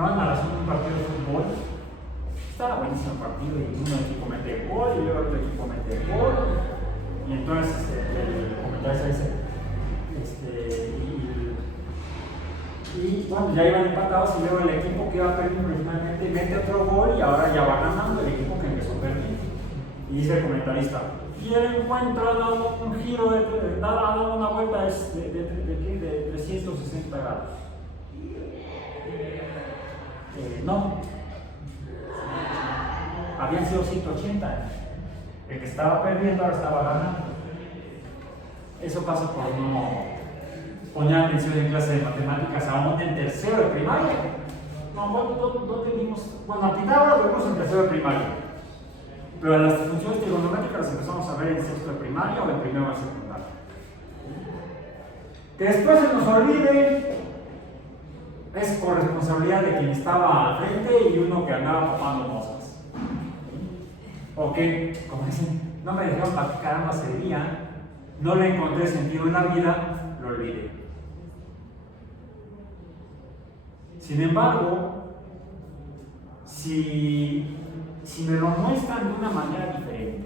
narración de un partido de fútbol. Estaba buenísimo el partido y uno equipo mete gol y luego otro equipo mete gol. Y entonces el comentario dice, y bueno, ya iban empatados y luego el equipo que iba perdiendo originalmente mete otro gol y ahora ya va ganando el equipo que empezó perdiendo. Y dice el comentarista, y el encuentro ha dado un giro, ha dado una vuelta de 360 grados. No, habían sido 180. El que estaba perdiendo ahora estaba ganando. Eso pasa por no poner atención en clase de matemáticas aún en tercero de primaria. No teníamos, bueno, a Pitágoras lo vimos en tercero de primaria, pero las funciones trigonométricas las empezamos a ver en sexto de primaria o en primero de secundaria. Que después se nos olvide es por responsabilidad de quien estaba al frente y uno que andaba tomando moscas. O que, como dicen, no me dijeron para qué caramba servía, no le encontré sentido en la vida, lo olvidé. Sin embargo, si me lo muestran de una manera diferente,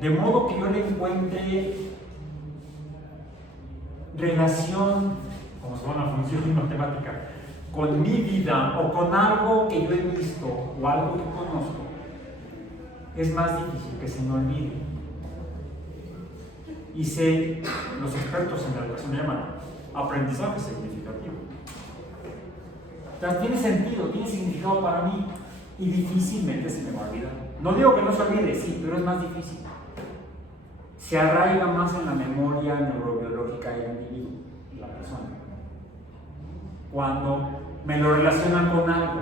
de modo que yo le encuentre relación, como se llama una función matemática, con mi vida o con algo que yo he visto o algo que conozco, es más difícil que se me olvide. Y los expertos en la educación le llaman aprendizaje significativo. Entonces tiene sentido, tiene significado para mí y difícilmente se me va a olvidar. No digo que no se olvide, sí, pero es más difícil. Se arraiga más en la memoria neurobiológica del individuo, de la persona, cuando me lo relacionan con algo.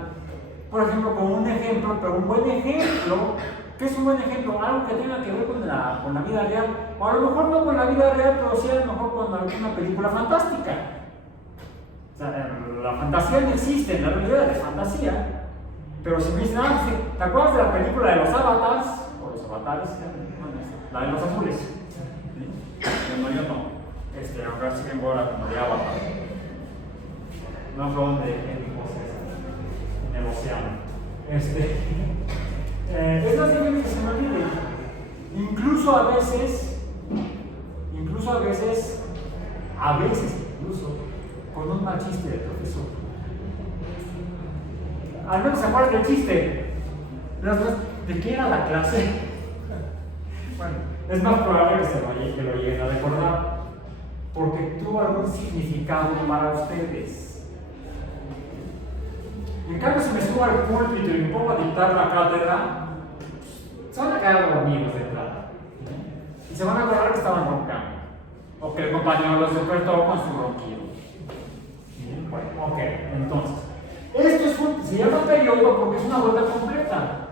Por ejemplo, con un ejemplo, pero un buen ejemplo. ¿Qué es un buen ejemplo? Algo que tenga que ver con la vida real, o a lo mejor no con la vida real, pero sí a lo mejor con alguna película fantástica. O sea, la fantasía no existe, en la realidad es fantasía. Pero si me dicen, ¿te acuerdas de la película de los avatars? O los avatares, la de los azules. ¿Sí? No, yo no. Aunque sí tengo ahora como de avatar. No fue donde en el océano. Es más difícil que se me olvide. Incluso a veces, con un mal chiste del profesor. Al menos se acuerdan del chiste. ¿De qué era la clase? Bueno, es más probable que lo lleguen a recordar, porque tuvo algún significado para ustedes. En cambio, si me subo al púlpito y me pongo a dictar la cátedra, se van a quedar dormidos de entrada. Y se van a acordar que estaban roncando. O que el compañero los despertó con su ronquido. Bueno, ok, entonces, Se llama periodo porque es una vuelta completa.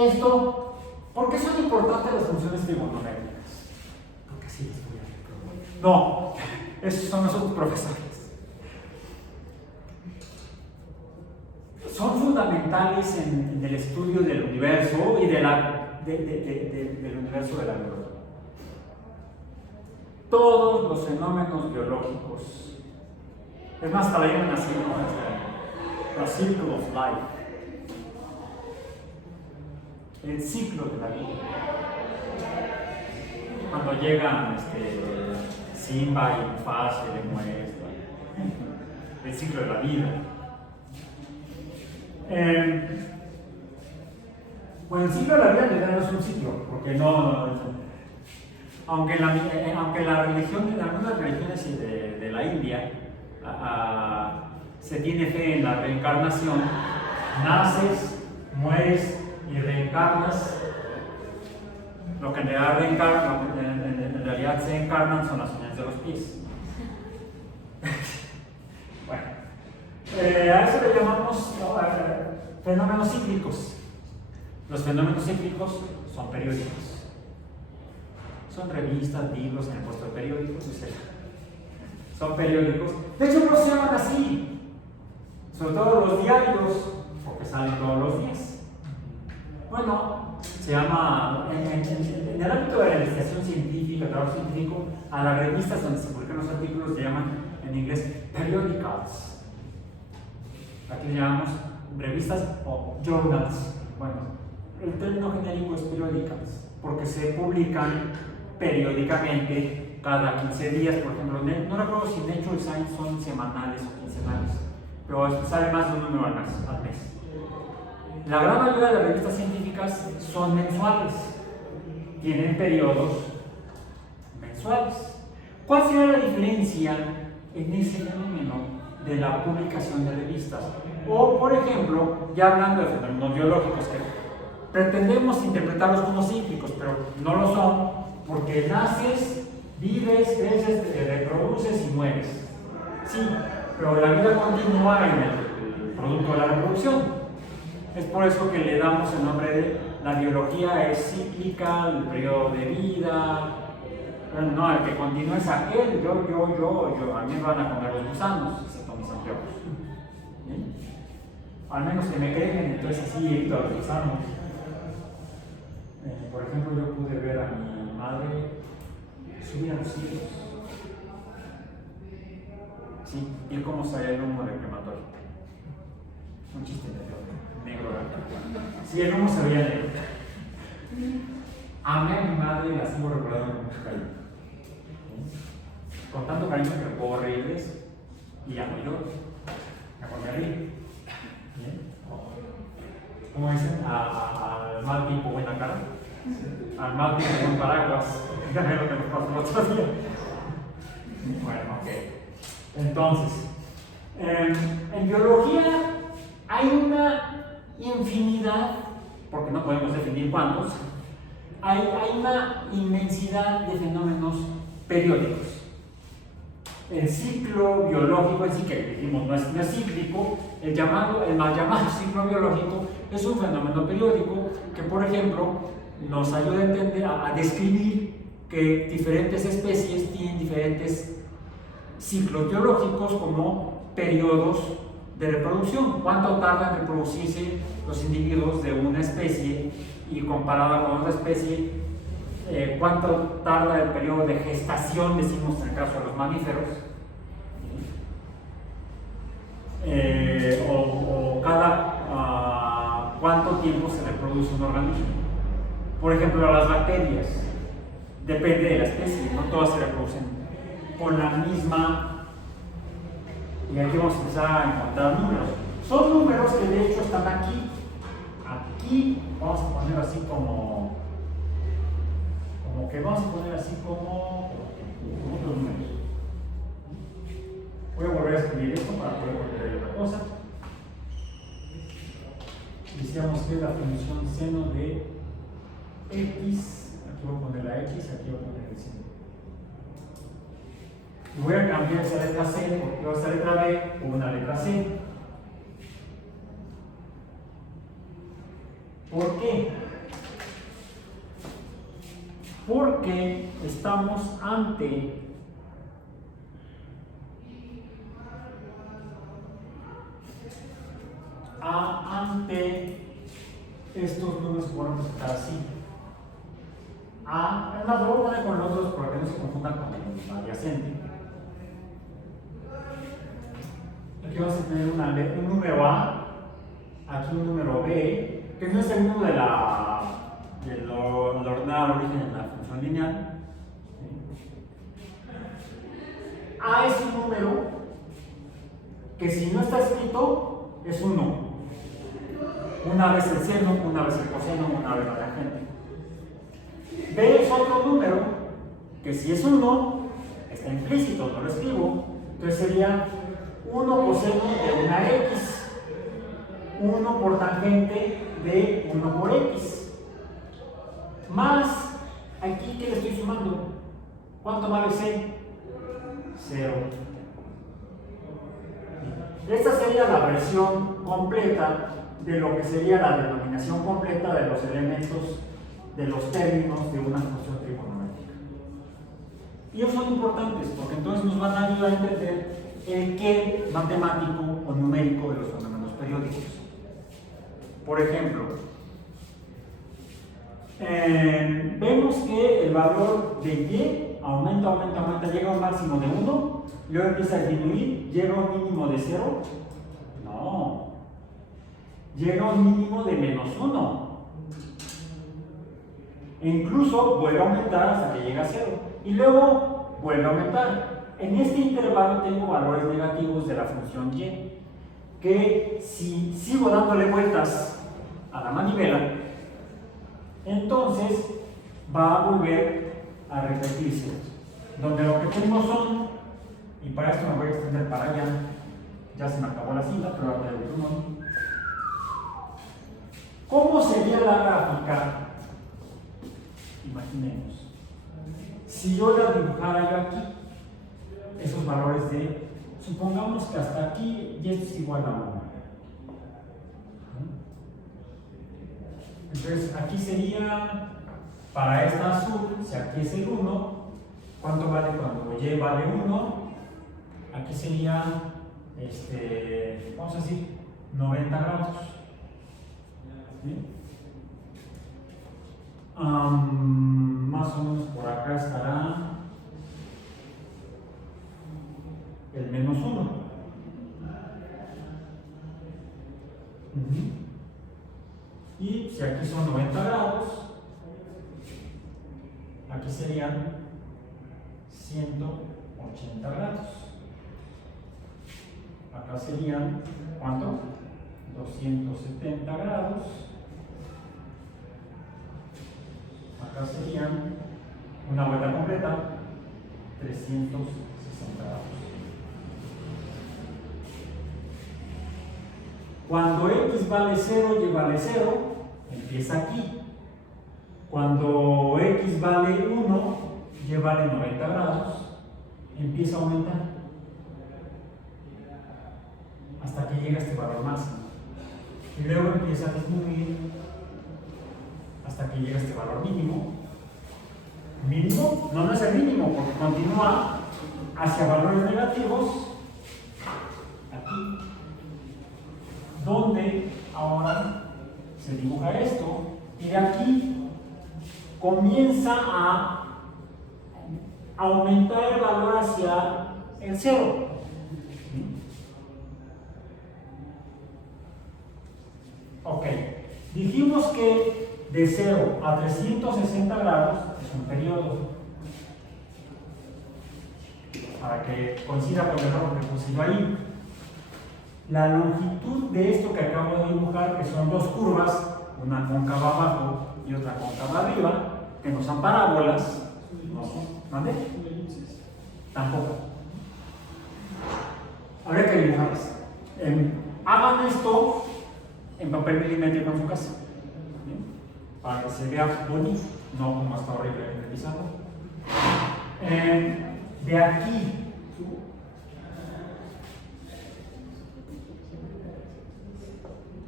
Esto, ¿por qué son importantes las funciones trigonométricas? Porque sí les voy a reprobar. No, esos son los otros profesores. Son fundamentales en el estudio del universo y del universo de la biología. Todos los fenómenos biológicos, es más, hasta la llaman así, ¿no? The Circle of Life, el ciclo de la vida. Cuando llegan Simba y Mufasa y le muestra el ciclo de la vida. Bueno, el ciclo de la vida en realidad no es un ciclo, porque aunque la religión, en algunas religiones de la India se tiene fe en la reencarnación, naces, mueres y reencarnas. Lo que en realidad se encarnan son las uñas de los pies. Bueno, a eso le llamamos fenómenos cíclicos. Los fenómenos cíclicos son periódicos. Son revistas, libros en el puesto de periódicos, etc. Son periódicos. De hecho, no se llaman así. Sobre todo los diarios, porque salen todos los días. Bueno, se llama, en el ámbito de la investigación científica, trabajo científico, a las revistas donde se publican los artículos se llaman en inglés periodicals. Aquí le llamamos revistas o journals. Bueno, el término genérico es periodicals, porque se publican periódicamente cada 15 días. Por ejemplo, no recuerdo si Nature Science son semanales o quincenales, pero sale más de un número al mes. La gran mayoría de las revistas científicas son mensuales, tienen periodos mensuales. ¿Cuál sería la diferencia en ese fenómeno de la publicación de revistas? O, por ejemplo, ya hablando de fenómenos biológicos que pretendemos interpretarlos como cíclicos, pero no lo son, porque naces, vives, creces, te reproduces y mueres. Sí, pero la vida continúa en el producto de la reproducción. Es por eso que le damos el nombre de la biología es cíclica, el periodo de vida. Bueno, no, el que continúa es aquel, yo. A mí me van a comer los gusanos, excepto mis anteojos. ¿Sí? Al menos que me creen, entonces así evito a los gusanos. Por ejemplo, yo pude ver a mi madre subir a los cielos. Sí, y cómo salía el humo del crematorio. Un chiste negro, ¿verdad? Sí, el humo se veía negro. Amé a mi madre y la sigo recordando con mucho cariño. Con tanto cariño que no puedo reírles y ya no lloro. Mejor me río. ¿Bien? Como dicen, al mal tipo buena cara. Al mal tipo buen paraguas. Ya es lo que nos pasó el otro día. Bueno, ok. Entonces, en biología hay una infinidad, porque no podemos definir cuántos, hay una inmensidad de fenómenos periódicos. El ciclo biológico, así que dijimos no es cíclico, el mal llamado ciclo biológico es un fenómeno periódico que, por ejemplo, nos ayuda a entender, a describir que diferentes especies tienen diferentes ciclos biológicos como periodos de reproducción. ¿Cuánto tardan en reproducirse los individuos de una especie y comparado con otra especie? ¿Cuánto tarda el periodo de gestación, decimos en el caso de los mamíferos? O cada cuánto tiempo se reproduce un organismo. Por ejemplo, las bacterias, depende de la especie, no todas se reproducen con la misma. Y aquí vamos a empezar a encontrar números. Son números que de hecho están aquí. Aquí vamos a poner así como otros números. Voy a volver a escribir esto para poder volver a otra cosa. Decíamos que la función seno de x, aquí voy a poner la x, aquí voy a poner el seno. Y voy a cambiar esa letra C porque va a ser letra B por una letra C. ¿Por qué? Porque estamos ante estos números que van a presentar así. Es más, lo voy a poner con los otros para que no se confundan con el adyacente. Aquí vamos a tener un número A, aquí un número B, que no es el número de lo ordenado al origen de la función lineal. A es un número que si no está escrito es 1. Una vez el seno, una vez el coseno, una vez la tangente. B es otro número que si es 1 está implícito, no lo escribo. Entonces sería 1 coseno de una x, 1 por tangente de 1 por x. Más, aquí, ¿qué le estoy sumando? ¿Cuánto vale C? 0. Esta sería la versión completa de lo que sería la denominación completa de los elementos, de los términos de una función trigonométrica. Y ellos son importantes porque entonces nos van a ayudar a entender el qué matemático o numérico de los fenómenos periódicos. Por ejemplo, vemos que el valor de y aumenta, llega a un máximo de 1, luego empieza a disminuir, llega a un mínimo de 0. No, llega a un mínimo de menos 1. E incluso vuelve a aumentar hasta que llega a 0. Y luego vuelve a aumentar. En este intervalo tengo valores negativos de la función y, que si sigo dándole vueltas a la manivela, entonces va a volver a repetirse. Donde lo que tengo son, y para esto me voy a extender para allá, ya se me acabó la cinta, pero ahora voy a ver uno. ¿Cómo sería la gráfica? Imaginemos. Si yo la dibujara yo aquí, esos valores de, supongamos que hasta aquí y esto es igual a 1. Entonces aquí sería, para esta azul, si aquí es el 1, ¿cuánto vale cuando y vale 1? Aquí sería, vamos a decir, 90 grados. ¿Sí? Más o menos por acá estará el menos 1. Y si aquí son 90 grados, aquí serían 180 grados. Acá serían, ¿cuánto? 270 grados. Acá serían una vuelta completa, 360 grados. Cuando x vale 0, y vale 0, empieza aquí. Cuando x vale 1, y vale 90 grados, empieza a aumentar hasta que llega a este valor máximo. Y luego empieza a disminuir hasta que llega a este valor mínimo. ¿Mínimo? No, no es el mínimo, porque continúa hacia valores negativos, aquí, donde ahora se dibuja esto, y de aquí comienza a aumentar el valor hacia el 0. Ok, dijimos que de 0 a 360 grados es un periodo. Para que coincida con el error que puse yo ahí. La longitud de esto que acabo de dibujar, que son dos curvas, una cóncava abajo y otra cóncava arriba, que no son parábolas, no son, ¿vale? Tampoco. Habría que dibujarlas. Hagan esto en papel milimétrico en su casa, ¿bien? Para que se vea bonito, no como está horrible en el pizarro. De aquí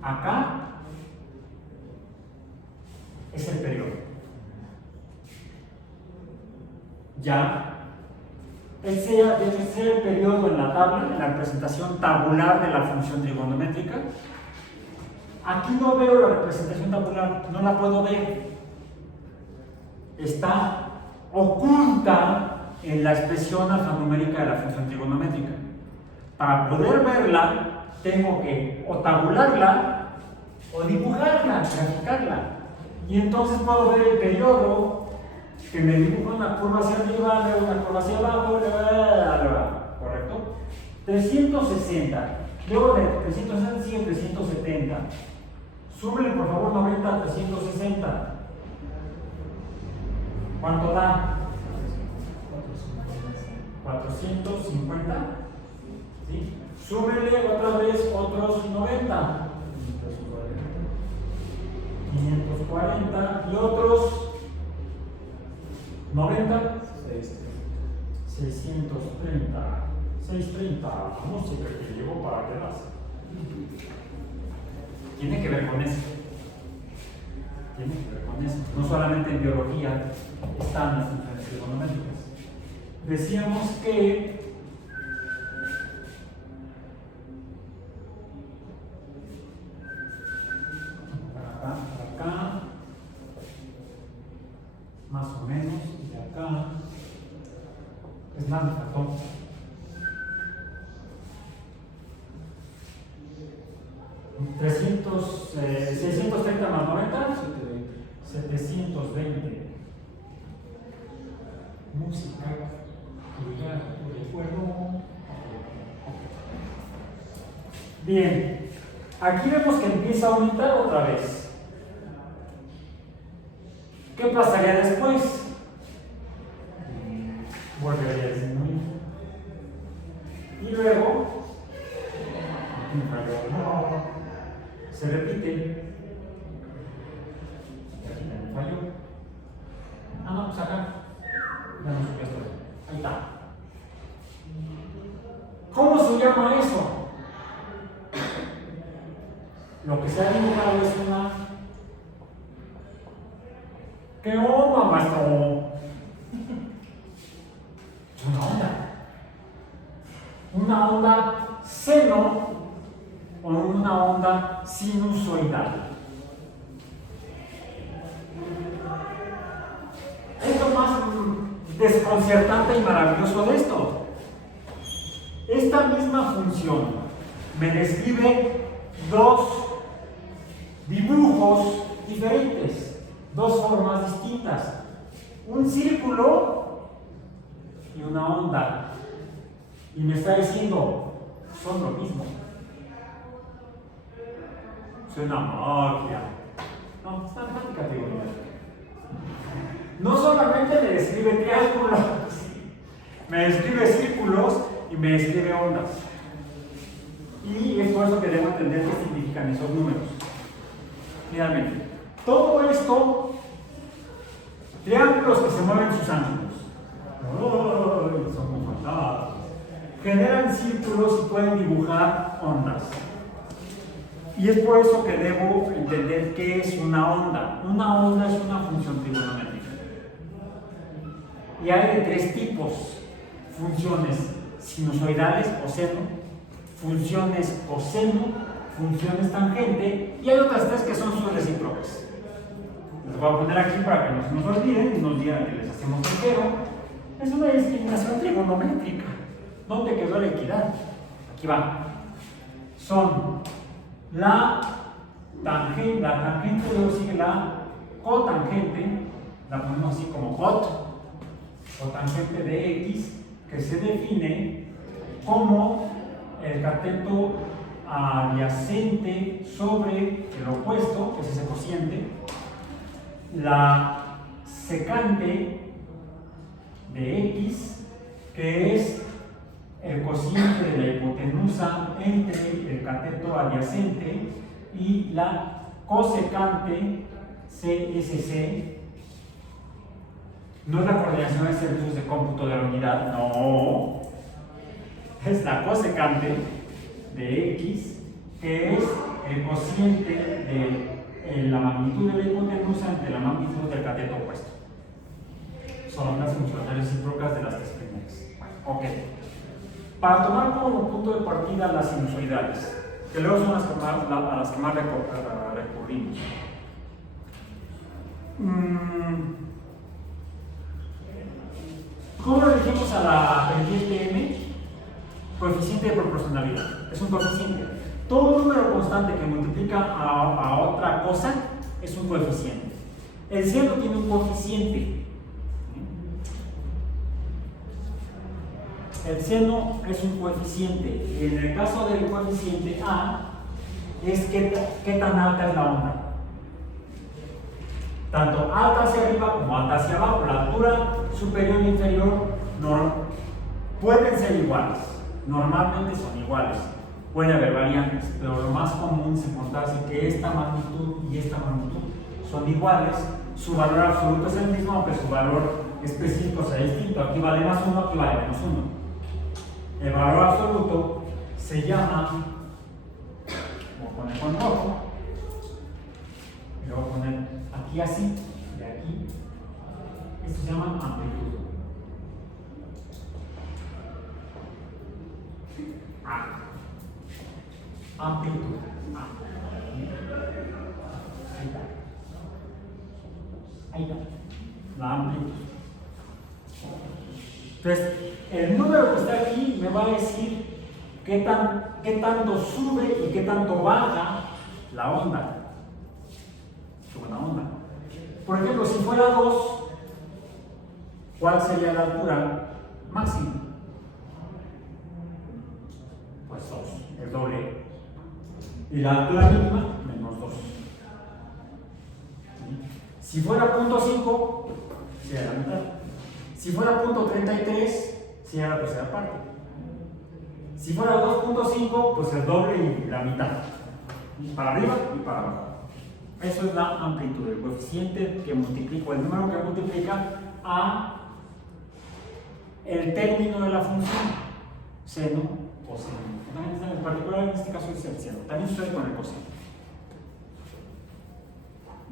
acá es el periodo. Ya. Ese debe ser el periodo en la tabla, en la representación tabular de la función trigonométrica. Aquí no veo la representación tabular, no la puedo ver. Está oculta en la expresión alfanumérica de la función trigonométrica. Para poder verla, tengo que o tabularla o dibujarla, graficarla. Y entonces puedo ver el periodo que me dibuja una curva hacia arriba, luego una curva hacia abajo, ¿correcto? 360. Luego de 360 sigue 370. Súbele por favor 90 a 360. ¿Cuánto da? 450. ¿Sí? Súbele otra vez otros 90. 540 y otros 90. 630. 630. Música que llegó para quedarse. Tiene que ver con eso. Tiene que ver con eso. No solamente en biología están las funciones trigonométricas. Decíamos que para acá, más o menos, y de acá, es más, me faltó. $300, 630 más 90, 720. Música, recuerdo. Bien, aquí vemos que empieza a aumentar otra vez. ¿Qué pasaría después? Volvería a disminuir. Y luego, se repite. Aquí también falló. Ah, no, pues acá. Ya no subió esto. Ahí está. ¿Cómo se llama eso? Lo que se ha dibujado es una. ¿Qué onda, maestro? Es una onda. Una onda seno o una onda sinusoidal. Es lo más desconcertante y maravilloso de esto. Esta misma función me describe dos dibujos diferentes, dos formas distintas. Un círculo y una onda. Y me está diciendo, son lo mismo. Suena magia. No, está en práctica trigonométrica. No solamente me describe triángulos, me describe círculos y me describe ondas. Y es por eso que debo entender qué significan esos números. Finalmente, todo esto, triángulos que se mueven sus ángulos. ¡Oh! Son muy fantasmas. Generan círculos y pueden dibujar ondas. Y es por eso que debo entender qué es una onda. Una onda es una función trigonométrica. Y hay de tres tipos: funciones sinusoidales o seno, funciones coseno, funciones tangente, y hay otras tres que son sus recíprocas. Les voy a poner aquí para que no se nos olviden y nos digan que les hacemos tercero. Es una discriminación trigonométrica. ¿Dónde quedó la equidad? Aquí va. Son la tangente, luego sigue la cotangente, la ponemos así como cotangente de X, que se define como el cateto adyacente sobre el opuesto, que es ese cociente, la secante de X, que es el cociente de la hipotenusa entre el cateto adyacente, y la cosecante CSC. No es la coordinación de servicios de cómputo de la unidad, no. Es la cosecante de X, que es el cociente de la magnitud de la hipotenusa entre la magnitud del cateto opuesto. Son las funciones recíprocas de las tres primeras. Ok. Para tomar como punto de partida las sinusoidales, que luego son a las que más recurrimos. ¿Cómo le dijimos a la pendiente m? Coeficiente de proporcionalidad. Es un coeficiente. Todo número constante que multiplica a otra cosa es un coeficiente. El seno tiene un coeficiente. El seno es un coeficiente. En el caso del coeficiente A, es qué tan alta es la onda. Tanto alta hacia arriba como alta hacia abajo. La altura superior e inferior pueden ser iguales. Normalmente son iguales. Puede haber variantes, pero lo más común es encontrarse que esta magnitud y esta magnitud son iguales. Su valor absoluto es el mismo, aunque su valor específico sea distinto. Aquí vale más 1, aquí vale menos 1. El valor absoluto se llama, voy a poner con rojo, y lo voy a poner aquí así, y aquí. Esto se llama amplitud. Amplitud. Ahí está. La amplitud. Entonces, el número que está aquí me va a decir qué tanto sube y qué tanto baja la onda. Sube la onda. Por ejemplo, si fuera 2, ¿cuál sería la altura máxima? Pues 2, el doble. Y la altura mínima, menos 2. Si fuera 0.5, sería la mitad. Si fuera 0.33, sería la tercera parte. Si fuera 2.5, pues el doble y la mitad. Para arriba y para abajo. Eso es la amplitud, el coeficiente que multiplica, el número que multiplica a el término de la función, seno o seno. En particular, en este caso es el seno. También sucede con el coseno.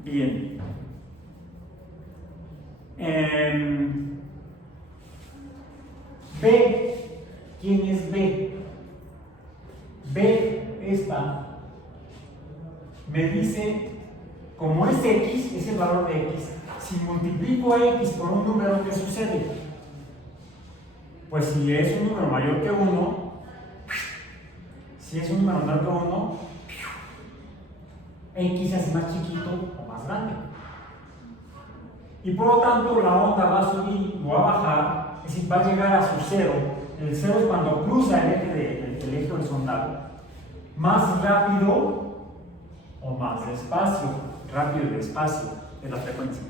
Bien. B, ¿quién es B? B, esta, me dice, como es X, es el valor de X. Si multiplico a X por un número, ¿qué sucede? Pues si es un número mayor que 1, si es un número menor que 1, X se hace más chiquito o más grande. Y por lo tanto, la onda va a subir o va a bajar. Es decir, va a llegar a su cero. El cero es cuando cruza el eje horizontal. Más rápido o más despacio. Rápido y despacio es la frecuencia.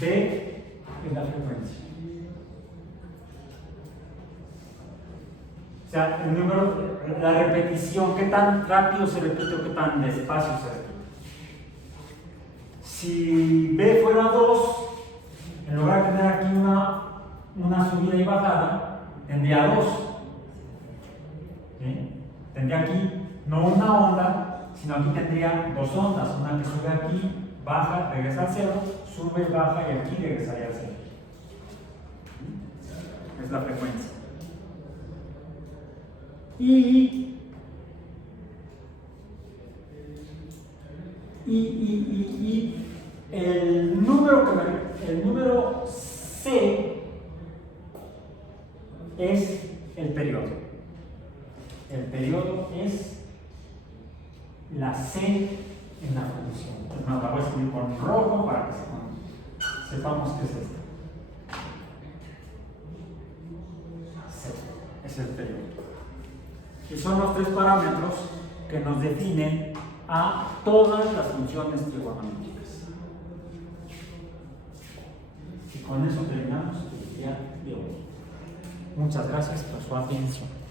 B es la frecuencia. O sea, el número, la repetición, qué tan rápido se repite o qué tan despacio se repite. Si B fuera 2, en lugar de tener aquí una subida y bajada, tendría 2. ¿Sí? Tendría aquí no una onda, sino aquí tendría dos ondas. Una que sube aquí, baja, regresa al cero, sube, baja y aquí regresaría al cero. ¿Sí? Es la frecuencia. Y el número C es el periodo. El periodo es la C en la función. Nos la voy a escribir con rojo para que sepamos qué es esto. C es el periodo. Y son los tres parámetros que nos definen a todas las funciones trigonométricas. Y con eso terminamos el día de hoy. Muchas gracias por su atención.